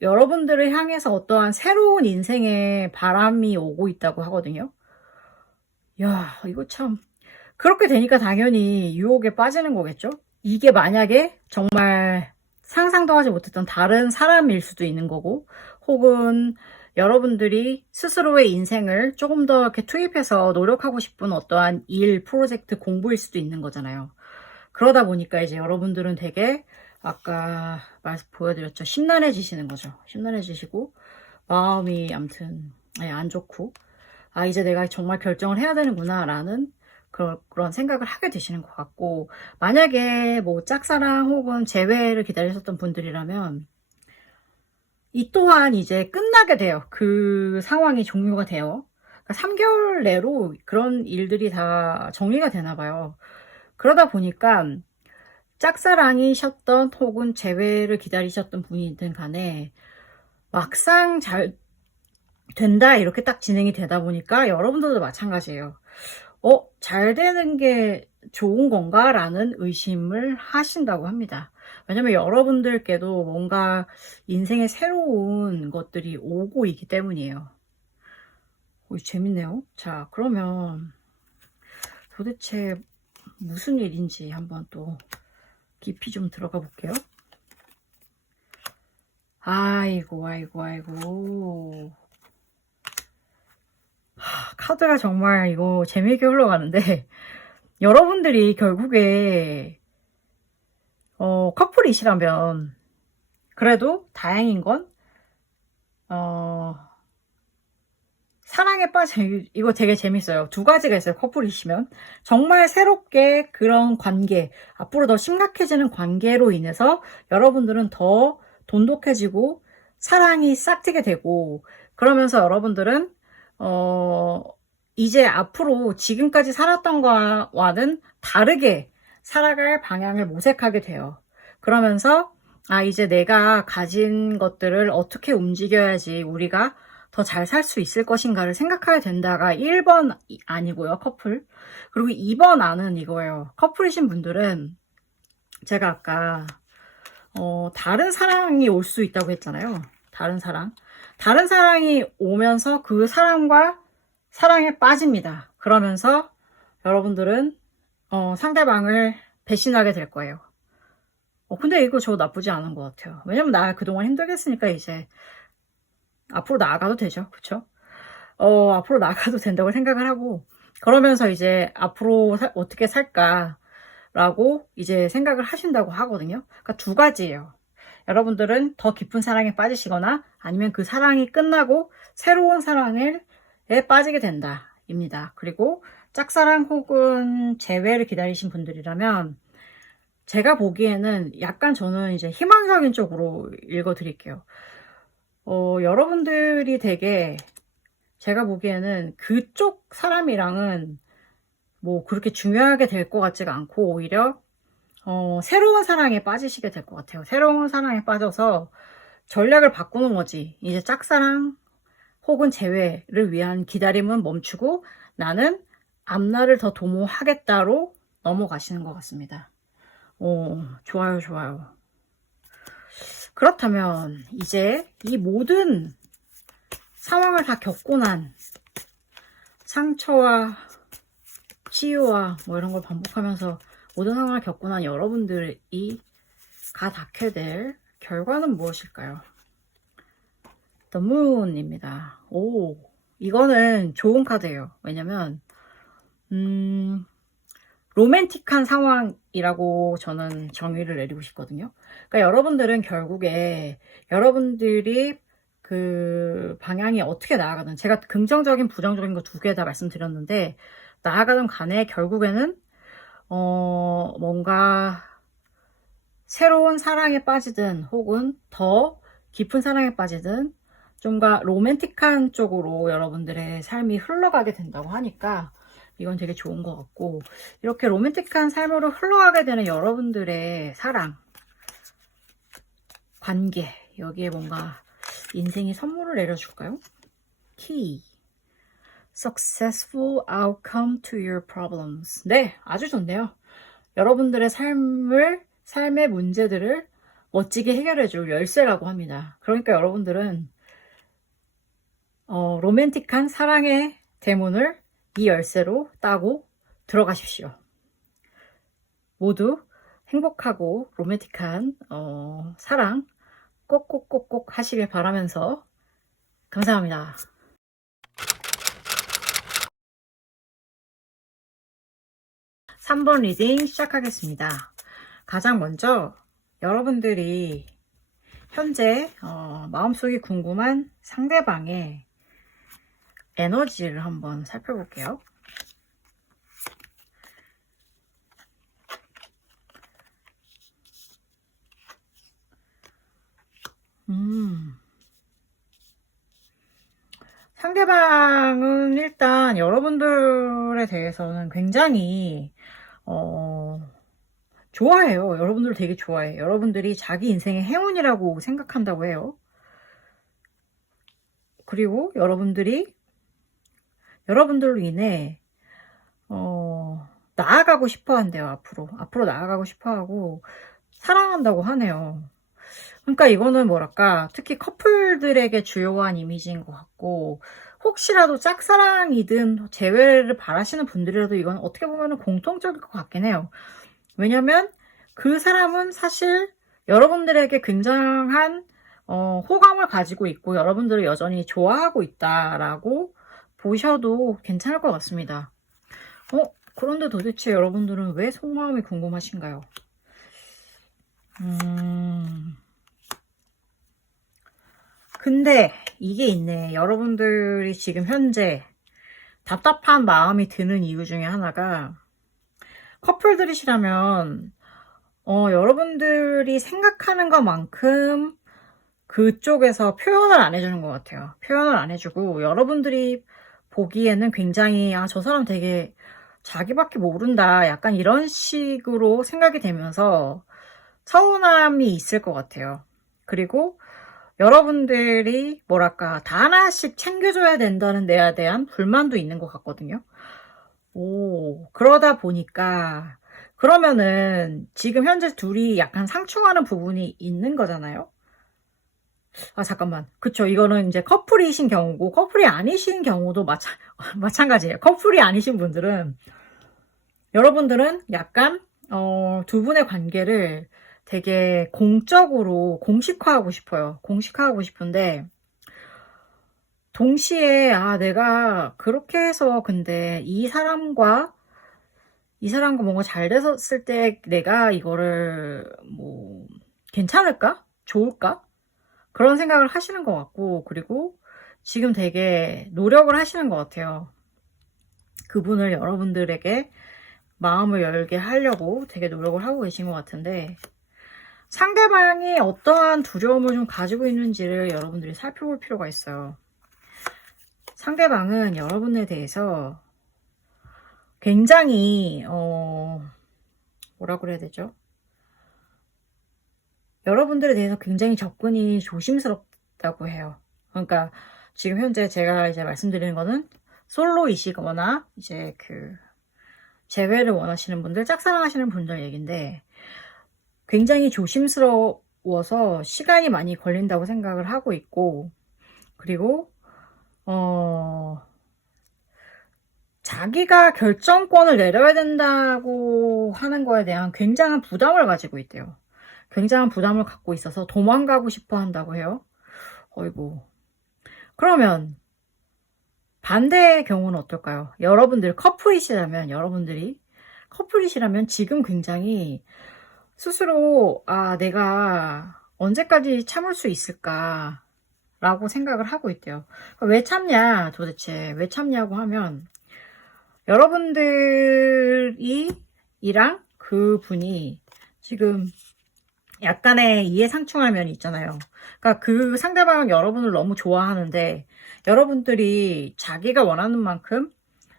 여러분들을 향해서 어떠한 새로운 인생의 바람이 오고 있다고 하거든요. 야, 이거 참 그렇게 되니까 당연히 유혹에 빠지는 거겠죠? 이게 만약에 정말 상상도 하지 못했던 다른 사람일 수도 있는 거고, 혹은 여러분들이 스스로의 인생을 조금 더 이렇게 투입해서 노력하고 싶은 어떠한 일, 프로젝트, 공부일 수도 있는 거잖아요. 그러다 보니까 이제 여러분들은 되게 아까 보여드렸죠. 심란해지시는 거죠. 심란해지시고 마음이 아무튼 안 좋고 이제 내가 정말 결정을 해야 되는구나 라는 그런 생각을 하게 되시는 것 같고, 만약에 뭐 짝사랑 혹은 재회를 기다리셨던 분들이라면 이 또한 이제 끝나게 돼요. 그 상황이 종료가 돼요. 그러니까 3개월 내로 그런 일들이 다 정리가 되나 봐요. 그러다 보니까 짝사랑이셨던 혹은 재회를 기다리셨던 분이든 간에 막상 잘 된다 이렇게 딱 진행이 되다 보니까 여러분들도 마찬가지예요. 잘 되는 게 좋은 건가? 라는 의심을 하신다고 합니다. 왜냐면 여러분들께도 뭔가 인생에 새로운 것들이 오고 있기 때문이에요. 재밌네요. 자, 그러면 도대체 무슨 일인지 한번 또 깊이 좀 들어가 볼게요. 아이고. 카드가 정말 이거 재미있게 흘러가는데, 여러분들이 결국에 커플이시라면 그래도 다행인 건 사랑에 빠져. 이거 되게 재밌어요. 두 가지가 있어요. 커플이시면 정말 새롭게 그런 관계, 앞으로 더 심각해지는 관계로 인해서 여러분들은 더 돈독해지고 사랑이 싹트게 되고, 그러면서 여러분들은 이제 앞으로 지금까지 살았던 거와는 다르게 살아갈 방향을 모색하게 돼요. 그러면서 이제 내가 가진 것들을 어떻게 움직여야지 우리가 더 잘 살 수 있을 것인가를 생각하게 된다가 1번 아니고요, 커플. 그리고 2번 안은 이거예요. 커플이신 분들은 제가 아까 다른 사랑이 올 수 있다고 했잖아요. 다른 사랑이 오면서 그 사람과 사랑에 빠집니다. 그러면서 여러분들은 상대방을 배신하게 될 거예요. 근데 이거 저 나쁘지 않은 것 같아요. 왜냐면 나 그동안 힘들게 했으니까 이제 앞으로 나아가도 되죠. 그쵸? 앞으로 나아가도 된다고 생각을 하고, 그러면서 이제 앞으로 어떻게 살까라고 이제 생각을 하신다고 하거든요. 그러니까 두 가지예요. 여러분들은 더 깊은 사랑에 빠지시거나 아니면 그 사랑이 끝나고 새로운 사랑에 빠지게 된다 입니다. 그리고 짝사랑 혹은 재회를 기다리신 분들이라면 제가 보기에는 약간 저는 이제 희망적인 쪽으로 읽어드릴게요. 여러분들이 되게 제가 보기에는 그쪽 사람이랑은 뭐 그렇게 중요하게 될 것 같지가 않고 오히려 새로운 사랑에 빠지시게 될 것 같아요. 새로운 사랑에 빠져서 전략을 바꾸는 거지. 이제 짝사랑 혹은 재회를 위한 기다림은 멈추고 나는 앞날을 더 도모하겠다로 넘어가시는 것 같습니다. 좋아요. 그렇다면 이제 이 모든 상황을 다 겪고 난 상처와 치유와 뭐 이런 걸 반복하면서 모든 상황을 겪고 난 여러분들이 닿게 될 결과는 무엇일까요? The Moon입니다. 이거는 좋은 카드예요. 왜냐면 로맨틱한 상황이라고 저는 정의를 내리고 싶거든요. 그러니까 여러분들은 결국에 여러분들이 그 방향이 어떻게 나아가든, 제가 긍정적인 부정적인 거 두 개 다 말씀드렸는데, 나아가든 간에 결국에는 뭔가 새로운 사랑에 빠지든 혹은 더 깊은 사랑에 빠지든 좀가 로맨틱한 쪽으로 여러분들의 삶이 흘러가게 된다고 하니까 이건 되게 좋은 것 같고, 이렇게 로맨틱한 삶으로 흘러가게 되는 여러분들의 사랑, 관계, 여기에 뭔가 인생이 선물을 내려줄까요? Key. Successful outcome to your problems. 네, 아주 좋네요. 여러분들의 삶의 문제들을 멋지게 해결해줄 열쇠라고 합니다. 그러니까 여러분들은 로맨틱한 사랑의 대문을 이 열쇠로 따고 들어가십시오. 모두 행복하고 로맨틱한 사랑 꼭꼭꼭꼭 하시길 바라면서 감사합니다. 3번 리딩 시작하겠습니다. 가장 먼저 여러분들이 현재 마음속에 궁금한 상대방의 에너지를 한번 살펴볼게요. 상대방은 일단 여러분들에 대해서는 굉장히 좋아해요. 여러분들 되게 좋아해. 여러분들이 자기 인생의 행운이라고 생각한다고 해요. 그리고 여러분들로 인해 나아가고 싶어 한대요. 앞으로 나아가고 싶어 하고, 사랑한다고 하네요. 그러니까 이거는 뭐랄까, 특히 커플들에게 주요한 이미지인 것 같고, 혹시라도 짝사랑이든 재회를 바라시는 분들이라도 이건 어떻게 보면 공통적일 것 같긴 해요. 왜냐면 그 사람은 사실 여러분들에게 굉장한 호감을 가지고 있고 여러분들을 여전히 좋아하고 있다라고 보셔도 괜찮을 것 같습니다. 그런데 도대체 여러분들은 왜 속마음이 궁금하신가요? 근데 이게 있네. 여러분들이 지금 현재 답답한 마음이 드는 이유 중에 하나가, 커플들이시라면 여러분들이 생각하는 것만큼 그쪽에서 표현을 안 해주는 것 같아요. 표현을 안 해주고 여러분들이 보기에는 굉장히 저 사람 되게 자기밖에 모른다, 약간 이런 식으로 생각이 되면서 서운함이 있을 것 같아요. 그리고 여러분들이 뭐랄까, 다 하나씩 챙겨줘야 된다는 데에 대한 불만도 있는 것 같거든요. 그러다 보니까, 그러면은 지금 현재 둘이 약간 상충하는 부분이 있는 거잖아요. 잠깐만. 그쵸. 이거는 이제 커플이신 경우고, 커플이 아니신 경우도 마찬가지예요. 커플이 아니신 분들은, 여러분들은 약간, 두 분의 관계를 되게 공적으로 공식화하고 싶어요. 공식화하고 싶은데, 동시에, 내가 그렇게 해서 근데 이 사람과 뭔가 잘 됐었을 때 내가 이거를 뭐, 괜찮을까? 좋을까? 그런 생각을 하시는 것 같고, 그리고 지금 되게 노력을 하시는 것 같아요. 그분을 여러분들에게 마음을 열게 하려고 되게 노력을 하고 계신 것 같은데, 상대방이 어떠한 두려움을 좀 가지고 있는지를 여러분들이 살펴볼 필요가 있어요. 상대방은 여러분에 대해서 굉장히 뭐라 그래야 되죠? 여러분들에 대해서 굉장히 접근이 조심스럽다고 해요. 그러니까 지금 현재 제가 이제 말씀드리는 거는 솔로이시거나 이제 재회를 원하시는 분들, 짝사랑하시는 분들 얘긴데, 굉장히 조심스러워서 시간이 많이 걸린다고 생각을 하고 있고, 그리고 자기가 결정권을 내려야 된다고 하는 거에 대한 굉장한 부담을 가지고 있대요. 굉장한 부담을 갖고 있어서 도망가고 싶어 한다고 해요. 어이구. 그러면 반대의 경우는 어떨까요? 커플이시라면 지금 굉장히 스스로 내가 언제까지 참을 수 있을까 라고 생각을 하고 있대요. 왜 참냐, 도대체 왜 참냐고 하면, 여러분들이랑 그분이 지금 약간의 이해상충할 면이 있잖아요. 그러니까 그 상대방은 여러분을 너무 좋아하는데, 여러분들이 자기가 원하는 만큼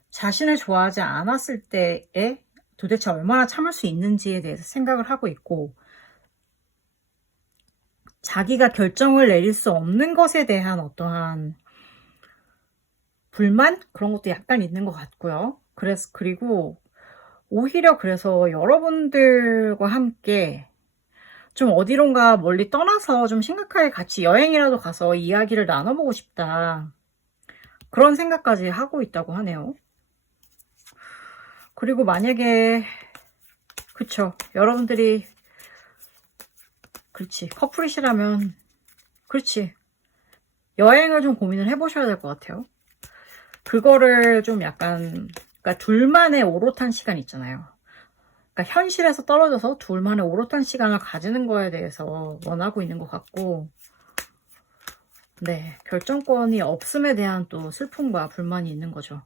자신을 좋아하지 않았을 때에 도대체 얼마나 참을 수 있는지에 대해서 생각을 하고 있고, 자기가 결정을 내릴 수 없는 것에 대한 어떠한 불만? 그런 것도 약간 있는 것 같고요. 그리고 오히려 그래서 여러분들과 함께 좀 어디론가 멀리 떠나서 좀 심각하게 같이 여행이라도 가서 이야기를 나눠보고 싶다, 그런 생각까지 하고 있다고 하네요. 그리고 만약에, 그쵸, 여러분들이, 그렇지, 커플이시라면, 그렇지, 여행을 좀 고민을 해보셔야 될 것 같아요. 그거를 좀 약간, 그러니까 둘만의 오롯한 시간 있잖아요. 그러니까 현실에서 떨어져서 둘만의 오롯한 시간을 가지는 거에 대해서 원하고 있는 것 같고, 네, 결정권이 없음에 대한 또 슬픔과 불만이 있는 거죠.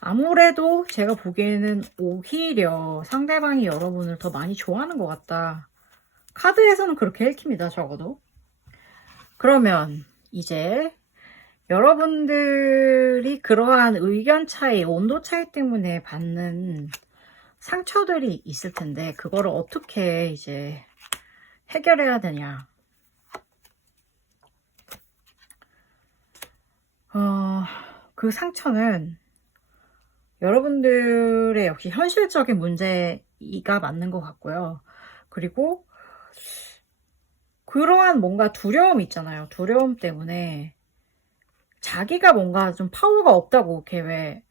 아무래도 제가 보기에는 오히려 상대방이 여러분을 더 많이 좋아하는 것 같다. 카드에서는 그렇게 읽힙니다, 적어도. 그러면 이제 여러분들이 그러한 의견 차이, 온도 차이 때문에 받는 상처들이 있을 텐데, 그거를 어떻게 이제 해결해야 되냐. 그 상처는 여러분들의 역시 현실적인 문제가 맞는 것 같고요. 그리고 그러한 뭔가 두려움 있잖아요. 두려움 때문에 자기가 뭔가 좀 파워가 없다고 이렇게 왜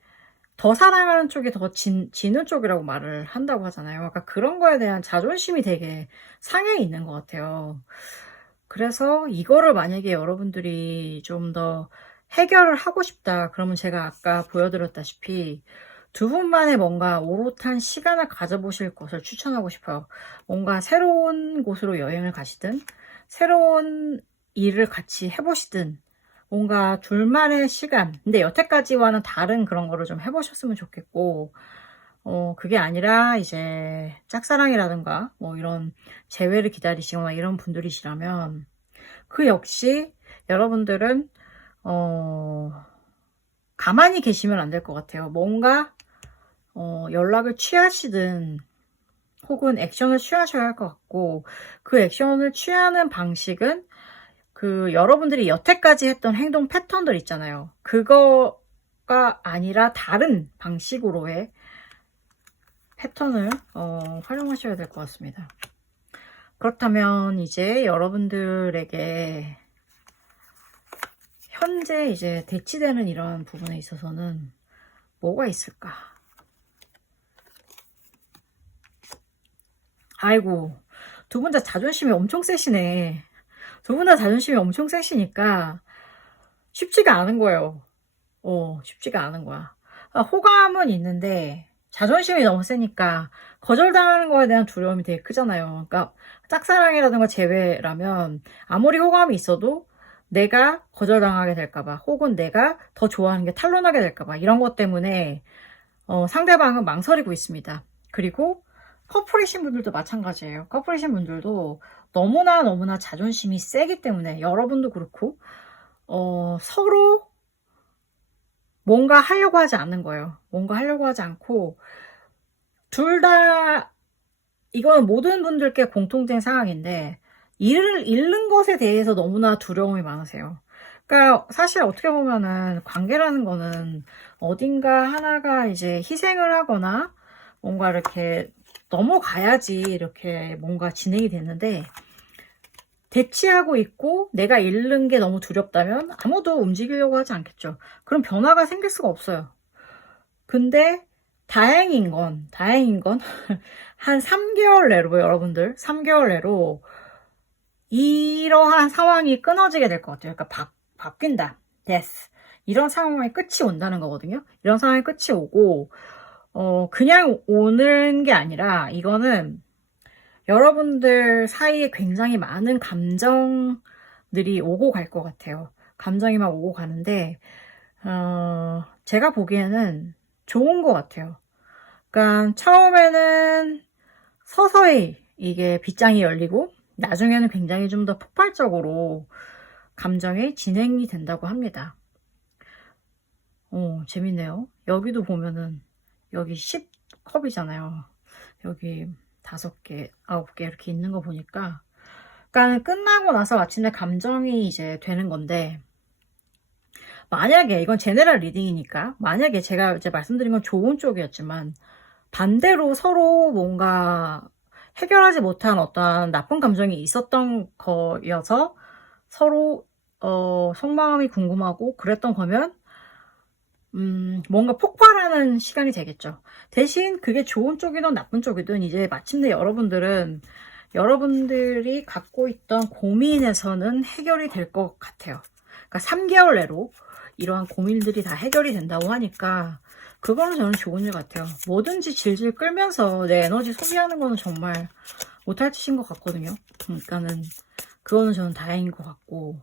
더 사랑하는 쪽이 더 지는 쪽이라고 말을 한다고 하잖아요. 그러니까 그런 거에 대한 자존심이 되게 상해 있는 것 같아요. 그래서 이거를 만약에 여러분들이 좀 더 해결을 하고 싶다 그러면 제가 아까 보여드렸다시피 두 분만의 뭔가 오롯한 시간을 가져보실 것을 추천하고 싶어요. 뭔가 새로운 곳으로 여행을 가시든 새로운 일을 같이 해보시든 뭔가 둘만의 시간, 근데 여태까지와는 다른 그런 거를 좀 해보셨으면 좋겠고, 그게 아니라 이제 짝사랑이라든가 뭐 이런 재회를 기다리시거나 이런 분들이시라면 그 역시 여러분들은 가만히 계시면 안 될 것 같아요. 뭔가 연락을 취하시든 혹은 액션을 취하셔야 할 것 같고, 그 액션을 취하는 방식은 그 여러분들이 여태까지 했던 행동 패턴들 있잖아요. 그거가 아니라 다른 방식으로의 패턴을 활용하셔야 될 것 같습니다. 그렇다면 이제 여러분들에게 현재 이제 대치되는 이런 부분에 있어서는 뭐가 있을까? 아이고, 두 분 다 자존심이 엄청 세시네. 두 분 다 자존심이 엄청 세시니까 쉽지가 않은 거예요. 쉽지가 않은 거야. 호감은 있는데 자존심이 너무 세니까 거절당하는 거에 대한 두려움이 되게 크잖아요. 그러니까 짝사랑이라든가 재회라면 아무리 호감이 있어도 내가 거절당하게 될까봐 혹은 내가 더 좋아하는 게 탄로나게 될까봐 이런 것 때문에 상대방은 망설이고 있습니다. 그리고 커플이신 분들도 마찬가지예요. 커플이신 분들도 너무나 자존심이 세기 때문에 여러분도 그렇고 서로 뭔가 하려고 하지 않는 거예요. 뭔가 하려고 하지 않고 둘 다 이거는 모든 분들께 공통된 상황인데 일을 잃는 것에 대해서 너무나 두려움이 많으세요. 그러니까 사실 어떻게 보면은 관계라는 거는 어딘가 하나가 이제 희생을 하거나 뭔가 이렇게 넘어가야지 이렇게 뭔가 진행이 되는데 대치하고 있고 내가 잃는 게 너무 두렵다면 아무도 움직이려고 하지 않겠죠. 그럼 변화가 생길 수가 없어요. 근데 다행인 건 한 3개월 내로 여러분들 3개월 내로 이러한 상황이 끊어지게 될 것 같아요. 그러니까 바뀐다. 데스. 이런 상황의 끝이 온다는 거거든요. 이런 상황의 끝이 오고 그냥 오는 게 아니라 이거는 여러분들 사이에 굉장히 많은 감정들이 오고 갈 것 같아요. 감정이 막 오고 가는데 제가 보기에는 좋은 것 같아요. 그러니까 처음에는 서서히 이게 빗장이 열리고 나중에는 굉장히 좀 더 폭발적으로 감정이 진행이 된다고 합니다. 재밌네요. 여기도 보면은 여기 10컵이잖아요. 여기 5개, 9개 이렇게 있는 거 보니까 그러니까 끝나고 나서 마침내 감정이 이제 되는 건데 만약에 이건 제네럴 리딩이니까 만약에 제가 이제 말씀드린 건 좋은 쪽이었지만 반대로 서로 뭔가 해결하지 못한 어떤 나쁜 감정이 있었던 거여서 서로 속마음이 궁금하고 그랬던 거면 뭔가 폭발하는 시간이 되겠죠. 대신 그게 좋은 쪽이든 나쁜 쪽이든 이제 마침내 여러분들이 갖고 있던 고민에서는 해결이 될 것 같아요. 그러니까 3개월 내로 이러한 고민들이 다 해결이 된다고 하니까 그거는 저는 좋은 일 같아요. 뭐든지 질질 끌면서 내 에너지 소비하는 거는 정말 못할 짓인 것 같거든요. 그러니까는 그거는 저는 다행인 것 같고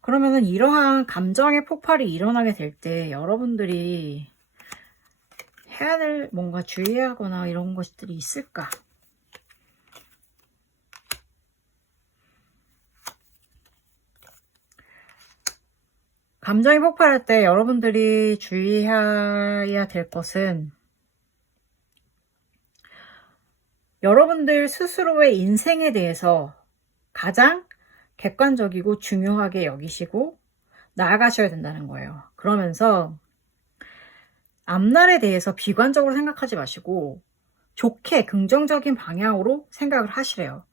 그러면은 이러한 감정의 폭발이 일어나게 될 때 여러분들이 해야 될 뭔가 주의하거나 이런 것들이 있을까? 감정이 폭발할 때 여러분들이 주의해야 될 것은 여러분들 스스로의 인생에 대해서 가장 객관적이고 중요하게 여기시고 나아가셔야 된다는 거예요. 그러면서 앞날에 대해서 비관적으로 생각하지 마시고 좋게 긍정적인 방향으로 생각을 하시래요.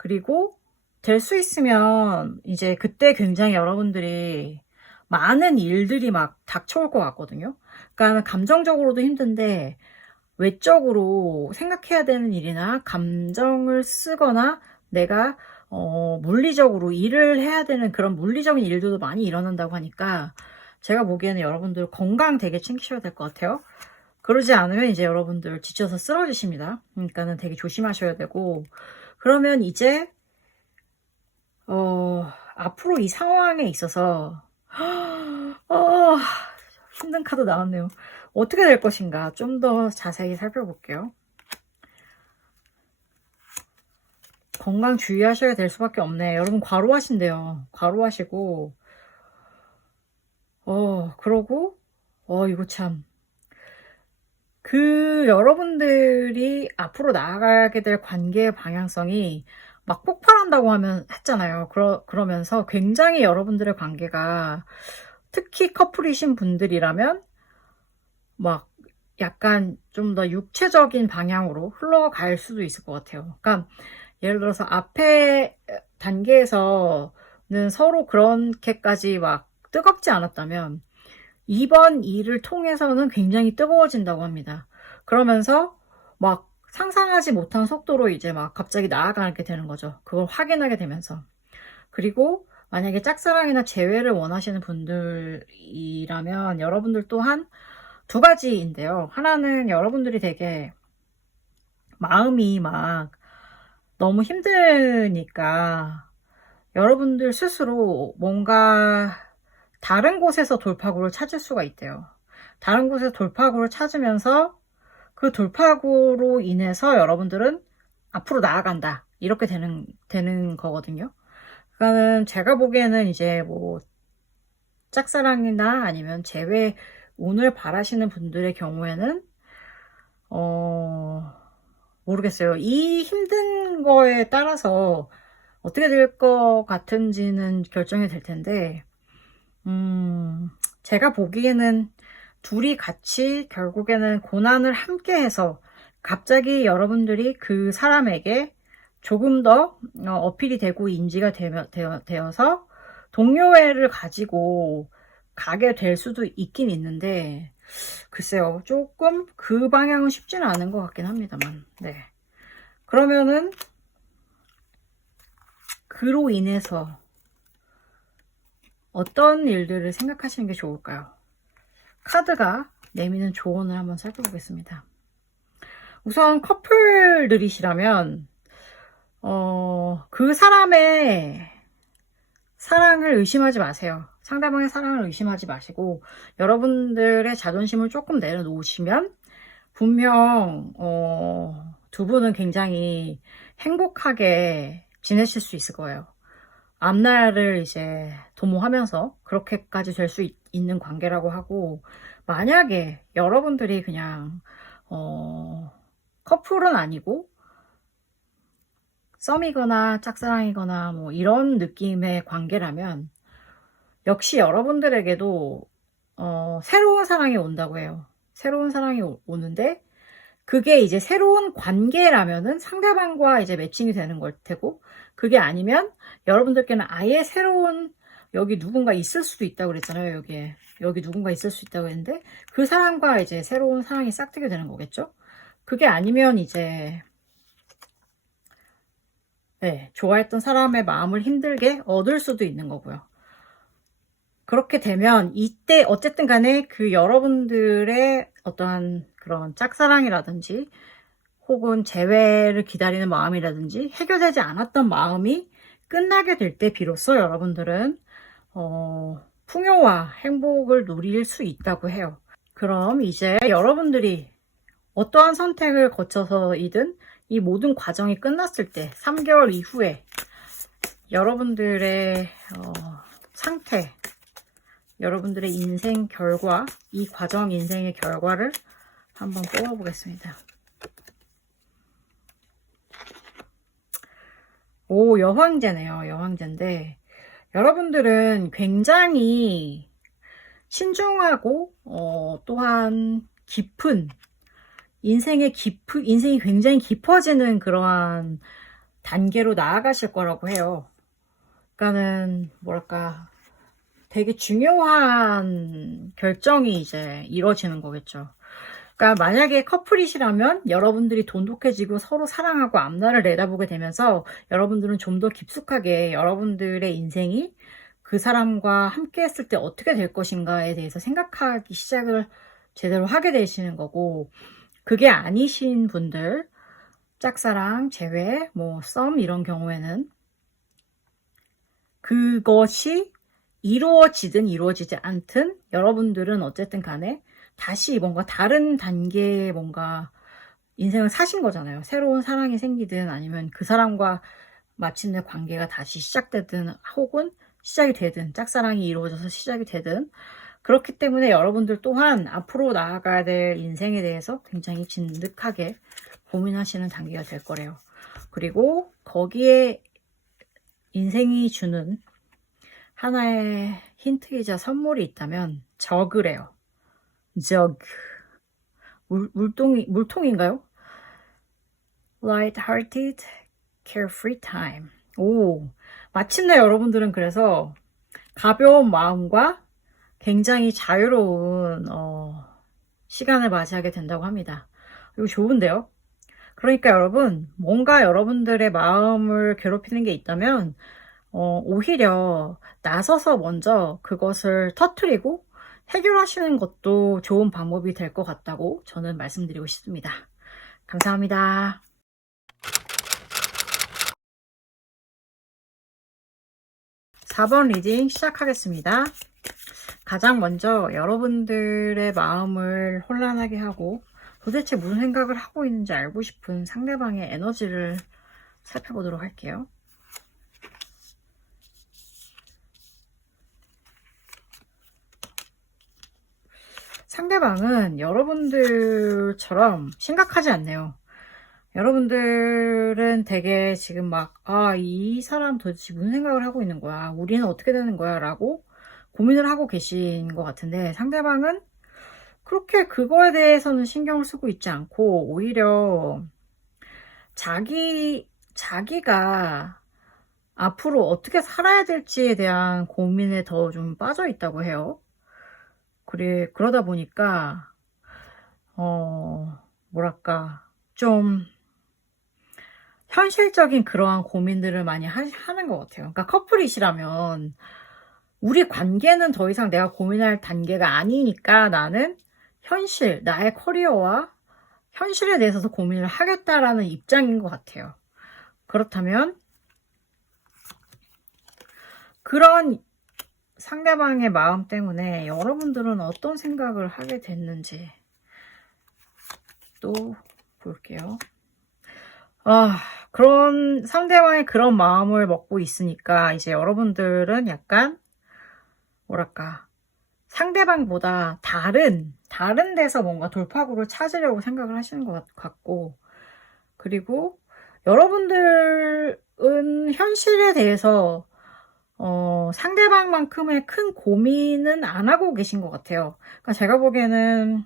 그리고 될 수 있으면 이제 그때 굉장히 여러분들이 많은 일들이 막 닥쳐올 것 같거든요. 그러니까 감정적으로도 힘든데 외적으로 생각해야 되는 일이나 감정을 쓰거나 내가 물리적으로 일을 해야 되는 그런 물리적인 일들도 많이 일어난다고 하니까 제가 보기에는 여러분들 건강 되게 챙기셔야 될 것 같아요. 그러지 않으면 이제 여러분들 지쳐서 쓰러지십니다. 그러니까는 되게 조심하셔야 되고, 그러면 이제 앞으로 이 상황에 있어서 힘든 카드 나왔네요. 어떻게 될 것인가 좀 더 자세히 살펴볼게요. 건강 주의하셔야 될 수밖에 없네. 여러분 과로하신대요. 과로하시고 그러고 이거 참 여러분들이 앞으로 나아가게 될 관계의 방향성이 막 폭발한다고 했잖아요. 그러면서 굉장히 여러분들의 관계가 특히 커플이신 분들이라면 막 약간 좀 더 육체적인 방향으로 흘러갈 수도 있을 것 같아요. 그러니까 예를 들어서 앞에 단계에서는 서로 그렇게까지 막 뜨겁지 않았다면 이번 일을 통해서는 굉장히 뜨거워진다고 합니다. 그러면서 막 상상하지 못한 속도로 이제 막 갑자기 나아가게 되는 거죠. 그걸 확인하게 되면서. 그리고 만약에 짝사랑이나 재회를 원하시는 분들이라면 여러분들 또한 두 가지인데요. 하나는 여러분들이 되게 마음이 막 너무 힘드니까 여러분들 스스로 뭔가 다른 곳에서 돌파구를 찾을 수가 있대요. 다른 곳에서 돌파구를 찾으면서 그 돌파구로 인해서 여러분들은 앞으로 나아간다. 이렇게 되는 거거든요. 그러니까는 제가 보기에는 이제 뭐 짝사랑이나 아니면 재회 운을 바라시는 분들의 경우에는 모르겠어요. 이 힘든 거에 따라서 어떻게 될 것 같은지는 결정이 될 텐데 제가 보기에는 둘이 같이 결국에는 고난을 함께 해서 갑자기 여러분들이 그 사람에게 조금 더 어필이 되고 인지가 되어서 동료애를 가지고 가게 될 수도 있긴 있는데 글쎄요, 조금 그 방향은 쉽지는 않은 것 같긴 합니다만. 네. 그러면은 그로 인해서 어떤 일들을 생각하시는 게 좋을까요? 카드가 내미는 조언을 한번 살펴보겠습니다. 우선 커플들이시라면 그 사람의 사랑을 의심하지 마세요. 상대방의 사랑을 의심하지 마시고 여러분들의 자존심을 조금 내려놓으시면 분명 두 분은 굉장히 행복하게 지내실 수 있을 거예요. 앞날을 이제 도모하면서 그렇게까지 될 수 있는 관계라고 하고, 만약에 여러분들이 그냥 커플은 아니고 썸이거나 짝사랑이거나 뭐 이런 느낌의 관계라면 역시 여러분들에게도 새로운 사랑이 온다고 해요. 새로운 사랑이 오는데 그게 이제 새로운 관계라면은 상대방과 이제 매칭이 되는 걸 테고, 그게 아니면 여러분들께는 아예 새로운 여기 누군가 있을 수도 있다고 그랬잖아요. 여기 누군가 있을 수 있다고 했는데 그 사람과 이제 새로운 사랑이 싹트게 되는 거겠죠. 그게 아니면 이제 좋아했던 사람의 마음을 힘들게 얻을 수도 있는 거고요. 그렇게 되면 이때 어쨌든 간에 그 여러분들의 어떠한 그런 짝사랑이라든지 혹은 재회를 기다리는 마음이라든지 해결되지 않았던 마음이 끝나게 될 때 비로소 여러분들은 풍요와 행복을 누릴 수 있다고 해요. 그럼 이제 여러분들이 어떠한 선택을 거쳐서이든 이 모든 과정이 끝났을 때 3개월 이후에 여러분들의 상태, 여러분들의 인생 결과, 이 과정 인생의 결과를 한번 뽑아보겠습니다. 오, 여황제네요. 여황제인데 여러분들은 굉장히 신중하고 또한 깊은 인생이 굉장히 깊어지는 그러한 단계로 나아가실 거라고 해요. 그러니까는 뭐랄까 되게 중요한 결정이 이제 이루어지는 거겠죠. 그러니까 만약에 커플이시라면 여러분들이 돈독해지고 서로 사랑하고 앞날을 내다보게 되면서 여러분들은 좀 더 깊숙하게 여러분들의 인생이 그 사람과 함께 했을 때 어떻게 될 것인가에 대해서 생각하기 시작을 제대로 하게 되시는 거고, 그게 아니신 분들, 짝사랑, 재회, 뭐 썸 이런 경우에는 그것이 이루어지든 이루어지지 않든 여러분들은 어쨌든 간에 다시 뭔가 다른 단계의 뭔가 인생을 사신 거잖아요. 새로운 사랑이 생기든 아니면 그 사람과 마침내 관계가 다시 시작되든 혹은 시작이 되든 짝사랑이 이루어져서 시작이 되든, 그렇기 때문에 여러분들 또한 앞으로 나아가야 될 인생에 대해서 굉장히 진득하게 고민하시는 단계가 될 거래요. 그리고 거기에 인생이 주는 하나의 힌트이자 선물이 있다면 저그래요. 저그. 물통인가요? Light-hearted, carefree time. 오, 마침내 여러분들은 그래서 가벼운 마음과 굉장히 자유로운 시간을 맞이하게 된다고 합니다. 이거 좋은데요? 그러니까 여러분, 뭔가 여러분들의 마음을 괴롭히는 게 있다면 오히려 나서서 먼저 그것을 터뜨리고 해결하시는 것도 좋은 방법이 될 것 같다고 저는 말씀드리고 싶습니다. 감사합니다. 4번 리딩 시작하겠습니다. 가장 먼저 여러분들의 마음을 혼란하게 하고 도대체 무슨 생각을 하고 있는지 알고 싶은 상대방의 에너지를 살펴보도록 할게요. 상대방은 여러분들처럼 심각하지 않네요. 여러분들은 되게 지금 막, 이 사람 도대체 무슨 생각을 하고 있는 거야? 우리는 어떻게 되는 거야? 라고 고민을 하고 계신 것 같은데, 상대방은 그렇게 그거에 대해서는 신경을 쓰고 있지 않고, 오히려 자기가 앞으로 어떻게 살아야 될지에 대한 고민에 더 좀 빠져 있다고 해요. 그러다 보니까, 뭐랄까, 좀, 현실적인 그러한 고민들을 많이 하는 것 같아요. 그러니까 커플이시라면 우리 관계는 더 이상 내가 고민할 단계가 아니니까 나는 나의 커리어와 현실에 대해서도 고민을 하겠다라는 입장인 것 같아요. 그렇다면 그런 상대방의 마음 때문에 여러분들은 어떤 생각을 하게 됐는지 또 볼게요. 그런 상대방의 그런 마음을 먹고 있으니까 이제 여러분들은 약간 뭐랄까 상대방보다 다른 데서 뭔가 돌파구를 찾으려고 생각을 하시는 것 같고, 그리고 여러분들은 현실에 대해서 상대방만큼의 큰 고민은 안 하고 계신 것 같아요. 그러니까 제가 보기에는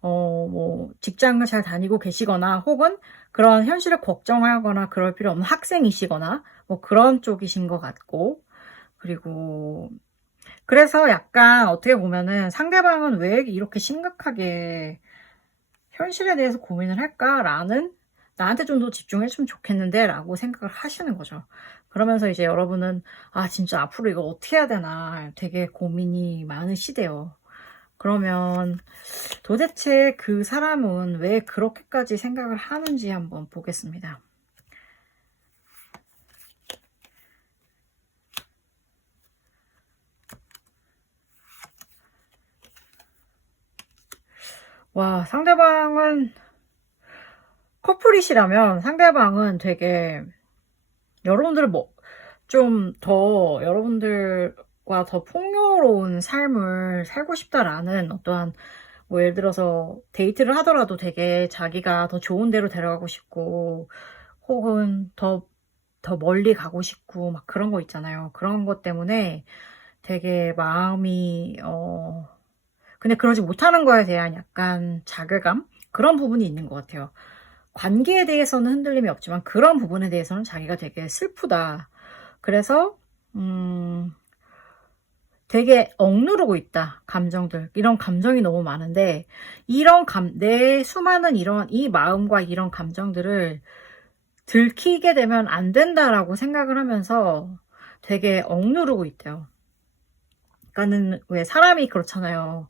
뭐 직장을 잘 다니고 계시거나 혹은 그런 현실을 걱정하거나 그럴 필요 없는 학생이시거나 뭐 그런 쪽이신 것 같고, 그리고 그래서 약간 어떻게 보면은 상대방은 왜 이렇게 심각하게 현실에 대해서 고민을 할까라는, 나한테 좀 더 집중했으면 좋겠는데 라고 생각을 하시는 거죠. 그러면서 이제 여러분은 진짜 앞으로 이거 어떻게 해야 되나 되게 고민이 많으시대요. 그러면 도대체 그 사람은 왜 그렇게까지 생각을 하는지 한번 보겠습니다. 와, 상대방은 커플이시라면 상대방은 되게 여러분들 좀 더 여러분들과 더 풍요로운 삶을 살고 싶다라는 어떠한 뭐 예를 들어서 데이트를 하더라도 되게 자기가 더 좋은 데로 데려가고 싶고 혹은 더 멀리 가고 싶고 막 그런 거 있잖아요. 그런 것 때문에 되게 마음이 근데 그러지 못하는 거에 대한 약간 자괴감? 그런 부분이 있는 것 같아요. 관계에 대해서는 흔들림이 없지만 그런 부분에 대해서는 자기가 되게 슬프다. 그래서 되게 억누르고 있다. 감정들. 이런 감정이 너무 많은데 내 수많은 이 마음과 이런 감정들을 들키게 되면 안 된다라고 생각을 하면서 되게 억누르고 있대요. 그러니까는 왜 사람이 그렇잖아요.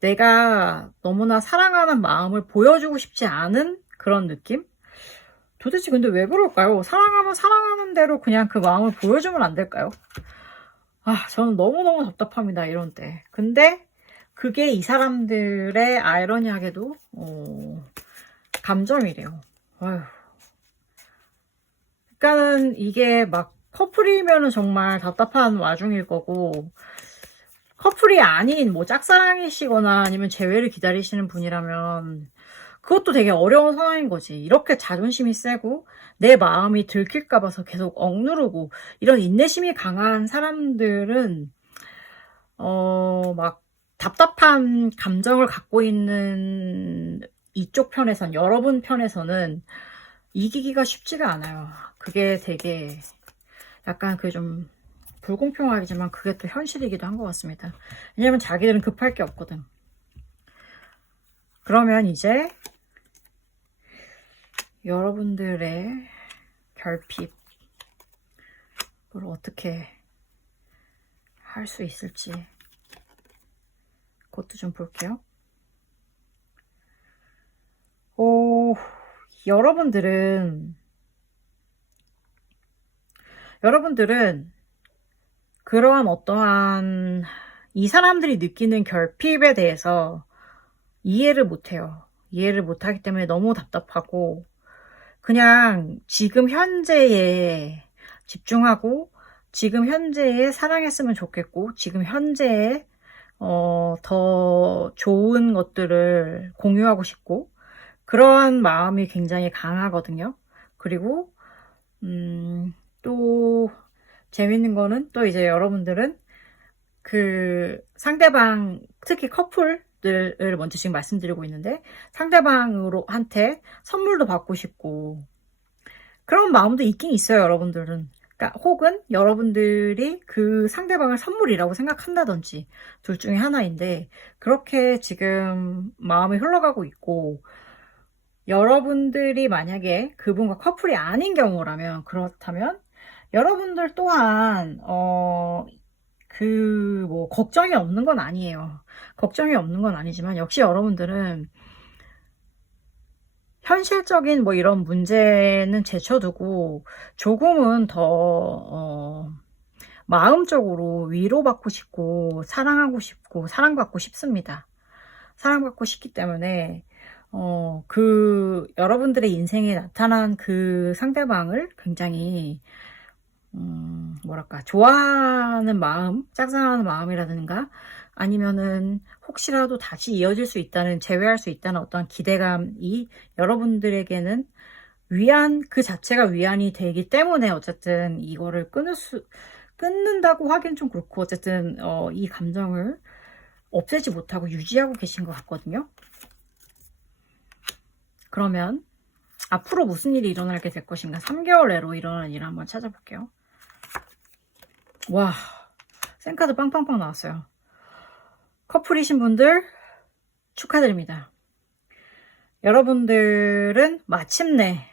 내가 너무나 사랑하는 마음을 보여주고 싶지 않은 그런 느낌? 도대체 근데 왜 그럴까요? 사랑하면 사랑하는 대로 그냥 그 마음을 보여주면 안 될까요? 저는 너무너무 답답합니다, 이런 때. 근데 그게 이 사람들의 아이러니하게도 감정이래요. 아휴. 그러니까는 이게 막 커플이면은 정말 답답한 와중일 거고, 커플이 아닌 뭐 짝사랑이시거나 아니면 재회를 기다리시는 분이라면 그것도 되게 어려운 상황인 거지. 이렇게 자존심이 세고 내 마음이 들킬까 봐서 계속 억누르고 이런 인내심이 강한 사람들은 막 답답한 감정을 갖고 있는 이쪽 편에선, 여러분 편에서는 이기기가 쉽지가 않아요. 그게 되게 약간 그 좀 불공평하지만 그게 또 현실이기도 한 것 같습니다. 왜냐면 자기들은 급할 게 없거든. 그러면 이제 여러분들의 결핍을 어떻게 할 수 있을지 그것도 좀 볼게요. 여러분들은 그러한 어떠한 이 사람들이 느끼는 결핍에 대해서 이해를 못해요. 이해를 못하기 때문에 너무 답답하고 그냥 지금 현재에 집중하고 지금 현재에 사랑했으면 좋겠고 지금 현재에 더 좋은 것들을 공유하고 싶고 그러한 마음이 굉장히 강하거든요. 그리고 또 재밌는 거는 또 이제 여러분들은 그 상대방 특히 커플들을 먼저 지금 말씀드리고 있는데 상대방으로 한테 선물도 받고 싶고 그런 마음도 있긴 있어요. 여러분들은. 그러니까 혹은 여러분들이 그 상대방을 선물이라고 생각한다든지 둘 중에 하나인데 그렇게 지금 마음이 흘러가고 있고 여러분들이 만약에 그분과 커플이 아닌 경우라면 그렇다면 여러분들 또한 뭐 걱정이 없는 건 아니에요. 걱정이 없는 건 아니지만 역시 여러분들은 현실적인 뭐 이런 문제는 제쳐두고 조금은 더 마음적으로 위로받고 싶고 사랑하고 싶고 사랑받고 싶습니다. 사랑받고 싶기 때문에 여러분들의 인생에 나타난 그 상대방을 굉장히 뭐랄까 좋아하는 마음, 짝사랑하는 마음이라든가 아니면은 혹시라도 다시 이어질 수 있다는 재회할 수 있다는 어떤 기대감이 여러분들에게는 그 자체가 위안이 되기 때문에 어쨌든 이거를 끊는다고 하긴 좀 그렇고 어쨌든 이 감정을 없애지 못하고 유지하고 계신 것 같거든요. 그러면 앞으로 무슨 일이 일어나게 될 것인가 3개월 내로 일어날 일을 한번 찾아볼게요. 와, 생카드 빵빵빵 나왔어요. 커플이신 분들 축하드립니다. 여러분들은 마침내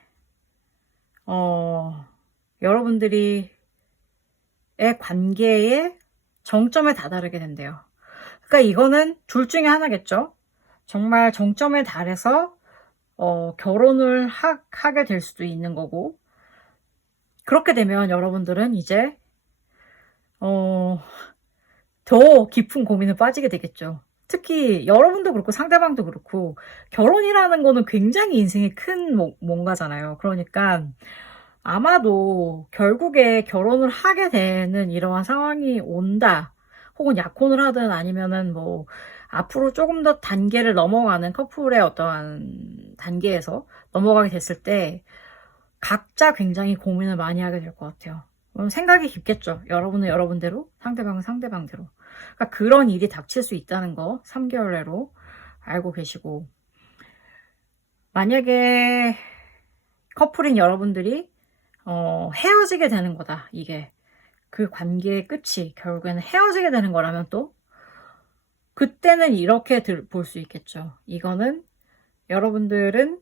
여러분들이 관계의 정점에 다다르게 된대요. 그러니까 이거는 둘 중에 하나겠죠. 정말 정점에 달해서 결혼을 하게 될 수도 있는 거고 그렇게 되면 여러분들은 이제 더 깊은 고민에 빠지게 되겠죠. 특히 여러분도 그렇고 상대방도 그렇고 결혼이라는 거는 굉장히 인생의 큰 뭔가잖아요. 그러니까 아마도 결국에 결혼을 하게 되는 이러한 상황이 온다. 혹은 약혼을 하든 아니면은 뭐 앞으로 조금 더 단계를 넘어가는 커플의 어떠한 단계에서 넘어가게 됐을 때 각자 굉장히 고민을 많이 하게 될 것 같아요. 생각이 깊겠죠. 여러분은 여러분대로, 상대방은 상대방대로. 그러니까 그런 일이 닥칠 수 있다는 거 3개월 내로 알고 계시고 만약에 커플인 여러분들이 헤어지게 되는 거다. 이게 그 관계의 끝이 결국에는 헤어지게 되는 거라면 또 그때는 이렇게 볼 수 있겠죠. 이거는 여러분들은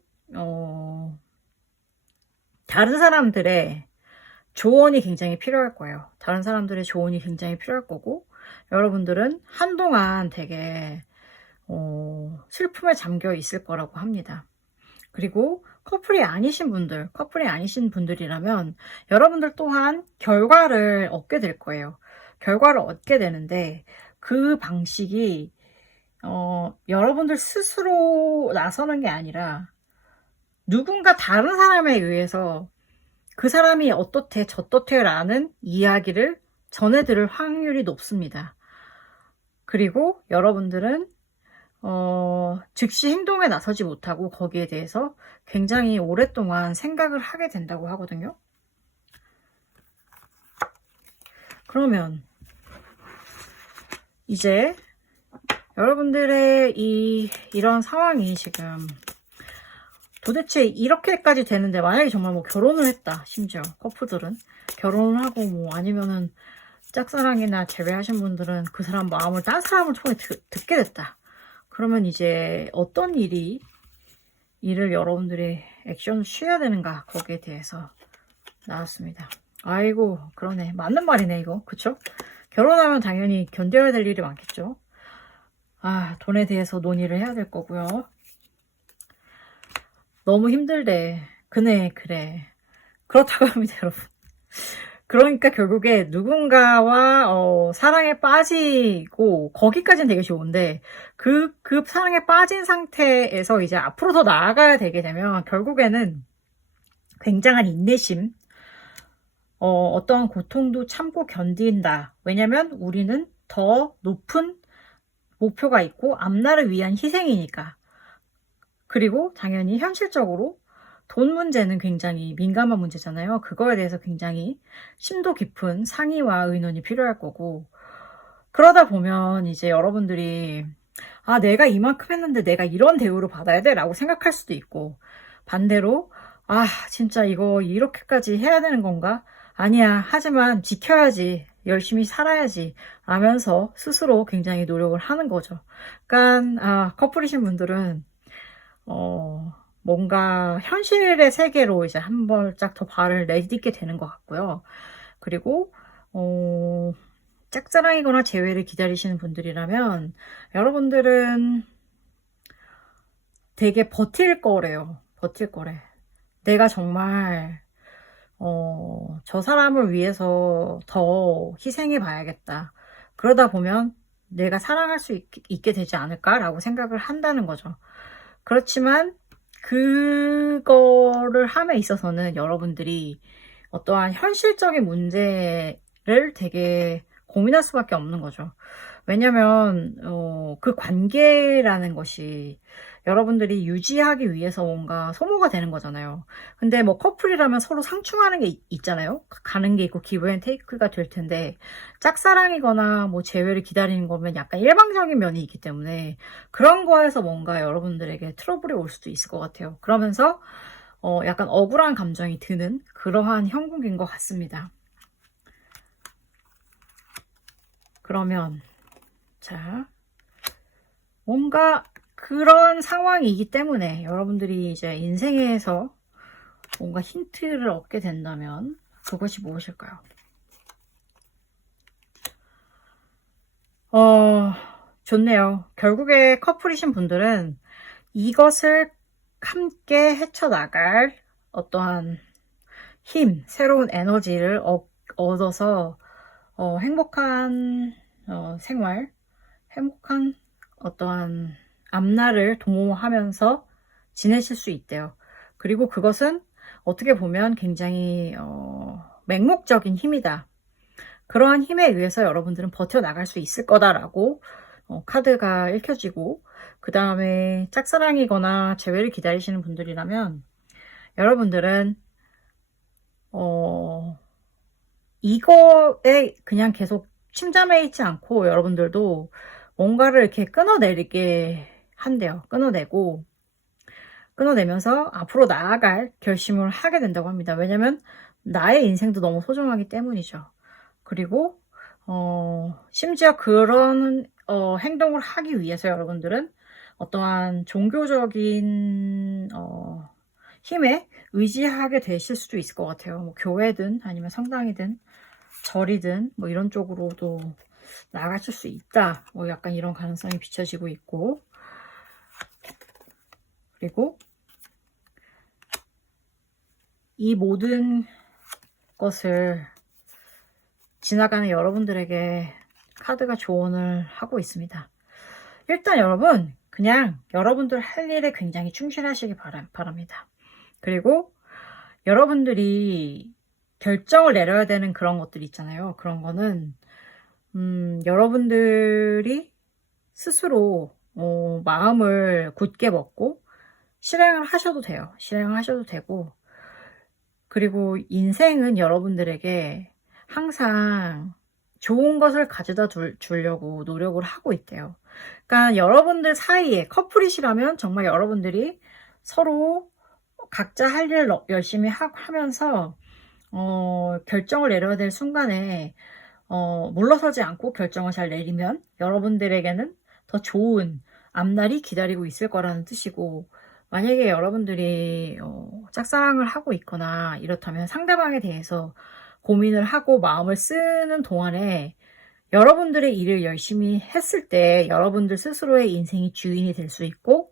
다른 사람들의 조언이 굉장히 필요할 거예요. 다른 사람들의 조언이 굉장히 필요할 거고 여러분들은 한동안 되게 슬픔에 잠겨 있을 거라고 합니다. 그리고 커플이 아니신 분들이라면 여러분들 또한 결과를 얻게 될 거예요. 결과를 얻게 되는데 그 방식이 여러분들 스스로 나서는 게 아니라 누군가 다른 사람에 의해서 그 사람이 어떻대 저떻대라는 이야기를 전해들을 확률이 높습니다. 그리고 여러분들은 즉시 행동에 나서지 못하고 거기에 대해서 굉장히 오랫동안 생각을 하게 된다고 하거든요. 그러면 이제 여러분들의 이런 상황이 지금 도대체 이렇게까지 되는데 만약에 정말 뭐 결혼을 했다, 심지어 커플들은 결혼을 하고 뭐 아니면은 짝사랑이나 재회하신 분들은 그 사람 마음을 딴 사람을 통해 듣게 됐다. 그러면 이제 어떤 일을 여러분들이 액션을 취해야 되는가 거기에 대해서 나왔습니다. 아이고 그러네, 맞는 말이네 이거. 그쵸? 결혼하면 당연히 견뎌야 될 일이 많겠죠. 돈에 대해서 논의를 해야 될 거고요. 너무 힘들대. 그래. 그렇다고 합니다, 여러분. 그러니까 결국에 누군가와 사랑에 빠지고 거기까지는 되게 좋은데 그 사랑에 빠진 상태에서 이제 앞으로 더 나아가야 되게 되면 결국에는 굉장한 인내심, 어떠한 고통도 참고 견딘다. 왜냐면 우리는 더 높은 목표가 있고 앞날을 위한 희생이니까. 그리고 당연히 현실적으로 돈 문제는 굉장히 민감한 문제잖아요. 그거에 대해서 굉장히 심도 깊은 상의와 의논이 필요할 거고, 그러다 보면 이제 여러분들이 내가 이만큼 했는데 내가 이런 대우를 받아야 돼? 라고 생각할 수도 있고, 반대로 진짜 이거 이렇게까지 해야 되는 건가? 아니야, 하지만 지켜야지, 열심히 살아야지 라면서 스스로 굉장히 노력을 하는 거죠. 그러니까 커플이신 분들은 뭔가 현실의 세계로 이제 한 발짝 더 발을 내딛게 되는 것 같고요. 그리고 짝사랑이거나 재회를 기다리시는 분들이라면 여러분들은 되게 버틸 거래요. 내가 정말 저 사람을 위해서 더 희생해 봐야겠다. 그러다 보면 내가 사랑할 수 있게 되지 않을까라고 생각을 한다는 거죠. 그렇지만 그거를 함에 있어서는 여러분들이 어떠한 현실적인 문제를 되게 고민할 수밖에 없는 거죠. 왜냐면 그 관계라는 것이 여러분들이 유지하기 위해서 뭔가 소모가 되는 거잖아요. 근데 뭐 커플이라면 서로 상충하는 게 있잖아요. 가는 게 있고 기브 앤 테이크가 될 텐데 짝사랑이거나 뭐 재회를 기다리는 거면 약간 일방적인 면이 있기 때문에 그런 거에서 뭔가 여러분들에게 트러블이 올 수도 있을 것 같아요. 그러면서 약간 억울한 감정이 드는 그러한 형국인 것 같습니다. 그러면 자, 뭔가 그런 상황이기 때문에 여러분들이 이제 인생에서 뭔가 힌트를 얻게 된다면 그것이 무엇일까요? 좋네요. 결국에 커플이신 분들은 이것을 함께 헤쳐나갈 어떠한 힘, 새로운 에너지를 얻어서 행복한 생활, 행복한 어떠한 앞날을 도모하면서 지내실 수 있대요. 그리고 그것은 어떻게 보면 굉장히 맹목적인 힘이다. 그러한 힘에 의해서 여러분들은 버텨나갈 수 있을 거다라고 카드가 읽혀지고, 그 다음에 짝사랑이거나 재회를 기다리시는 분들이라면 여러분들은 이거에 그냥 계속 침잠해 있지 않고 여러분들도 뭔가를 이렇게 끊어내게 한대요. 끊어내고 끊어내면서 앞으로 나아갈 결심을 하게 된다고 합니다. 왜냐면 나의 인생도 너무 소중하기 때문이죠. 그리고 심지어 그런 행동을 하기 위해서 여러분들은 어떠한 종교적인 힘에 의지하게 되실 수도 있을 것 같아요. 뭐 교회든 아니면 성당이든 절이든 뭐 이런 쪽으로도 나가실 수 있다. 뭐 약간 이런 가능성이 비춰지고 있고, 그리고 이 모든 것을 지나가는 여러분들에게 카드가 조언을 하고 있습니다. 일단 여러분, 그냥 여러분들 할 일에 굉장히 충실하시기 바랍니다. 그리고 여러분들이 결정을 내려야 되는 그런 것들이 있잖아요. 그런 거는 여러분들이 스스로 마음을 굳게 먹고 실행을 하셔도 돼요. 실행을 하셔도 되고, 그리고 인생은 여러분들에게 항상 좋은 것을 가져다 주려고 노력을 하고 있대요. 그러니까 여러분들 사이에 커플이시라면 정말 여러분들이 서로 각자 할 일을 열심히 하면서 결정을 내려야 될 순간에 물러서지 않고 결정을 잘 내리면 여러분들에게는 더 좋은 앞날이 기다리고 있을 거라는 뜻이고, 만약에 여러분들이 짝사랑을 하고 있거나 이렇다면 상대방에 대해서 고민을 하고 마음을 쓰는 동안에 여러분들의 일을 열심히 했을 때 여러분들 스스로의 인생이 주인이 될 수 있고,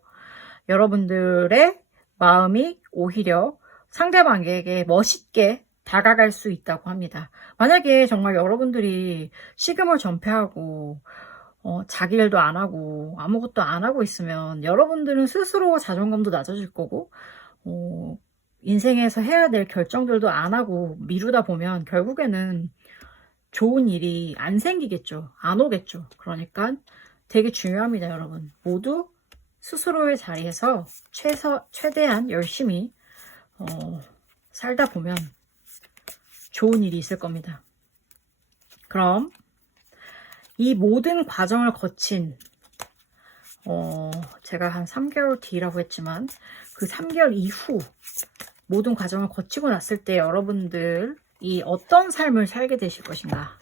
여러분들의 마음이 오히려 상대방에게 멋있게 다가갈 수 있다고 합니다. 만약에 정말 여러분들이 식음을 전폐하고 자기 일도 안 하고 아무것도 안 하고 있으면 여러분들은 스스로 자존감도 낮아질 거고, 인생에서 해야 될 결정들도 안 하고 미루다 보면 결국에는 좋은 일이 안 생기겠죠. 안 오겠죠. 그러니까 되게 중요합니다, 여러분. 모두 스스로의 자리에서 최대한 열심히 살다 보면 좋은 일이 있을 겁니다. 그럼 이 모든 과정을 거친 제가 한 3개월 뒤라고 했지만 그 3개월 이후 모든 과정을 거치고 났을 때 여러분들이 어떤 삶을 살게 되실 것인가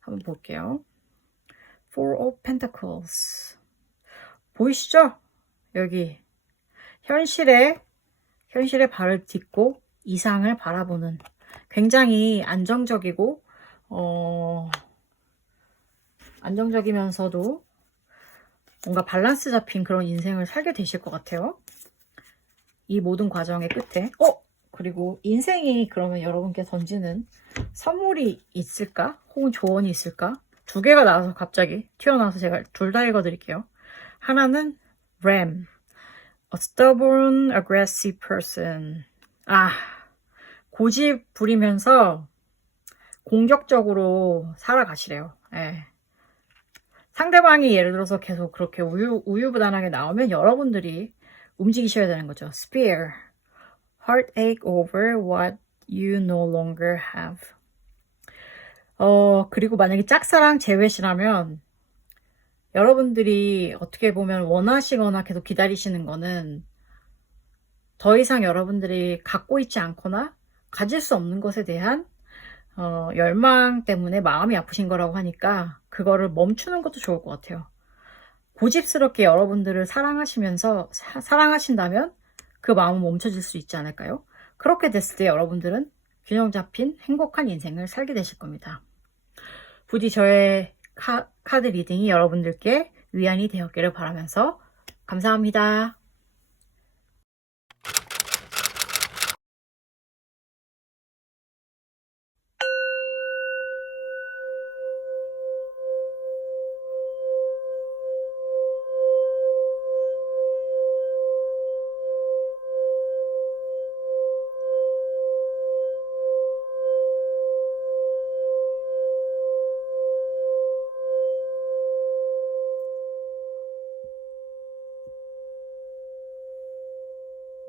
한번 볼게요. Four of Pentacles 보이시죠? 여기 현실에 발을 딛고 이상을 바라보는 굉장히 안정적이고 안정적이면서도 뭔가 밸런스 잡힌 그런 인생을 살게 되실 것 같아요. 이 모든 과정의 끝에 그리고 인생이 그러면 여러분께 던지는 선물이 있을까? 혹은 조언이 있을까? 두 개가 나와서 갑자기 튀어나와서 제가 둘 다 읽어드릴게요. 하나는 Ram, a stubborn, aggressive person. 고집 부리면서 공격적으로 살아가시래요. 예. 상대방이 예를 들어서 계속 그렇게 우유부단하게 나오면 여러분들이 움직이셔야 되는 거죠. Spear, heartache over what you no longer have. 그리고 만약에 짝사랑 재회시라면 여러분들이 어떻게 보면 원하시거나 계속 기다리시는 거는 더 이상 여러분들이 갖고 있지 않거나 가질 수 없는 것에 대한 열망 때문에 마음이 아프신 거라고 하니까 그거를 멈추는 것도 좋을 것 같아요. 고집스럽게 여러분들을 사랑하신다면 그 마음은 멈춰질 수 있지 않을까요? 그렇게 됐을 때 여러분들은 균형 잡힌 행복한 인생을 살게 되실 겁니다. 부디 저의 카드 리딩이 여러분들께 위안이 되었기를 바라면서 감사합니다.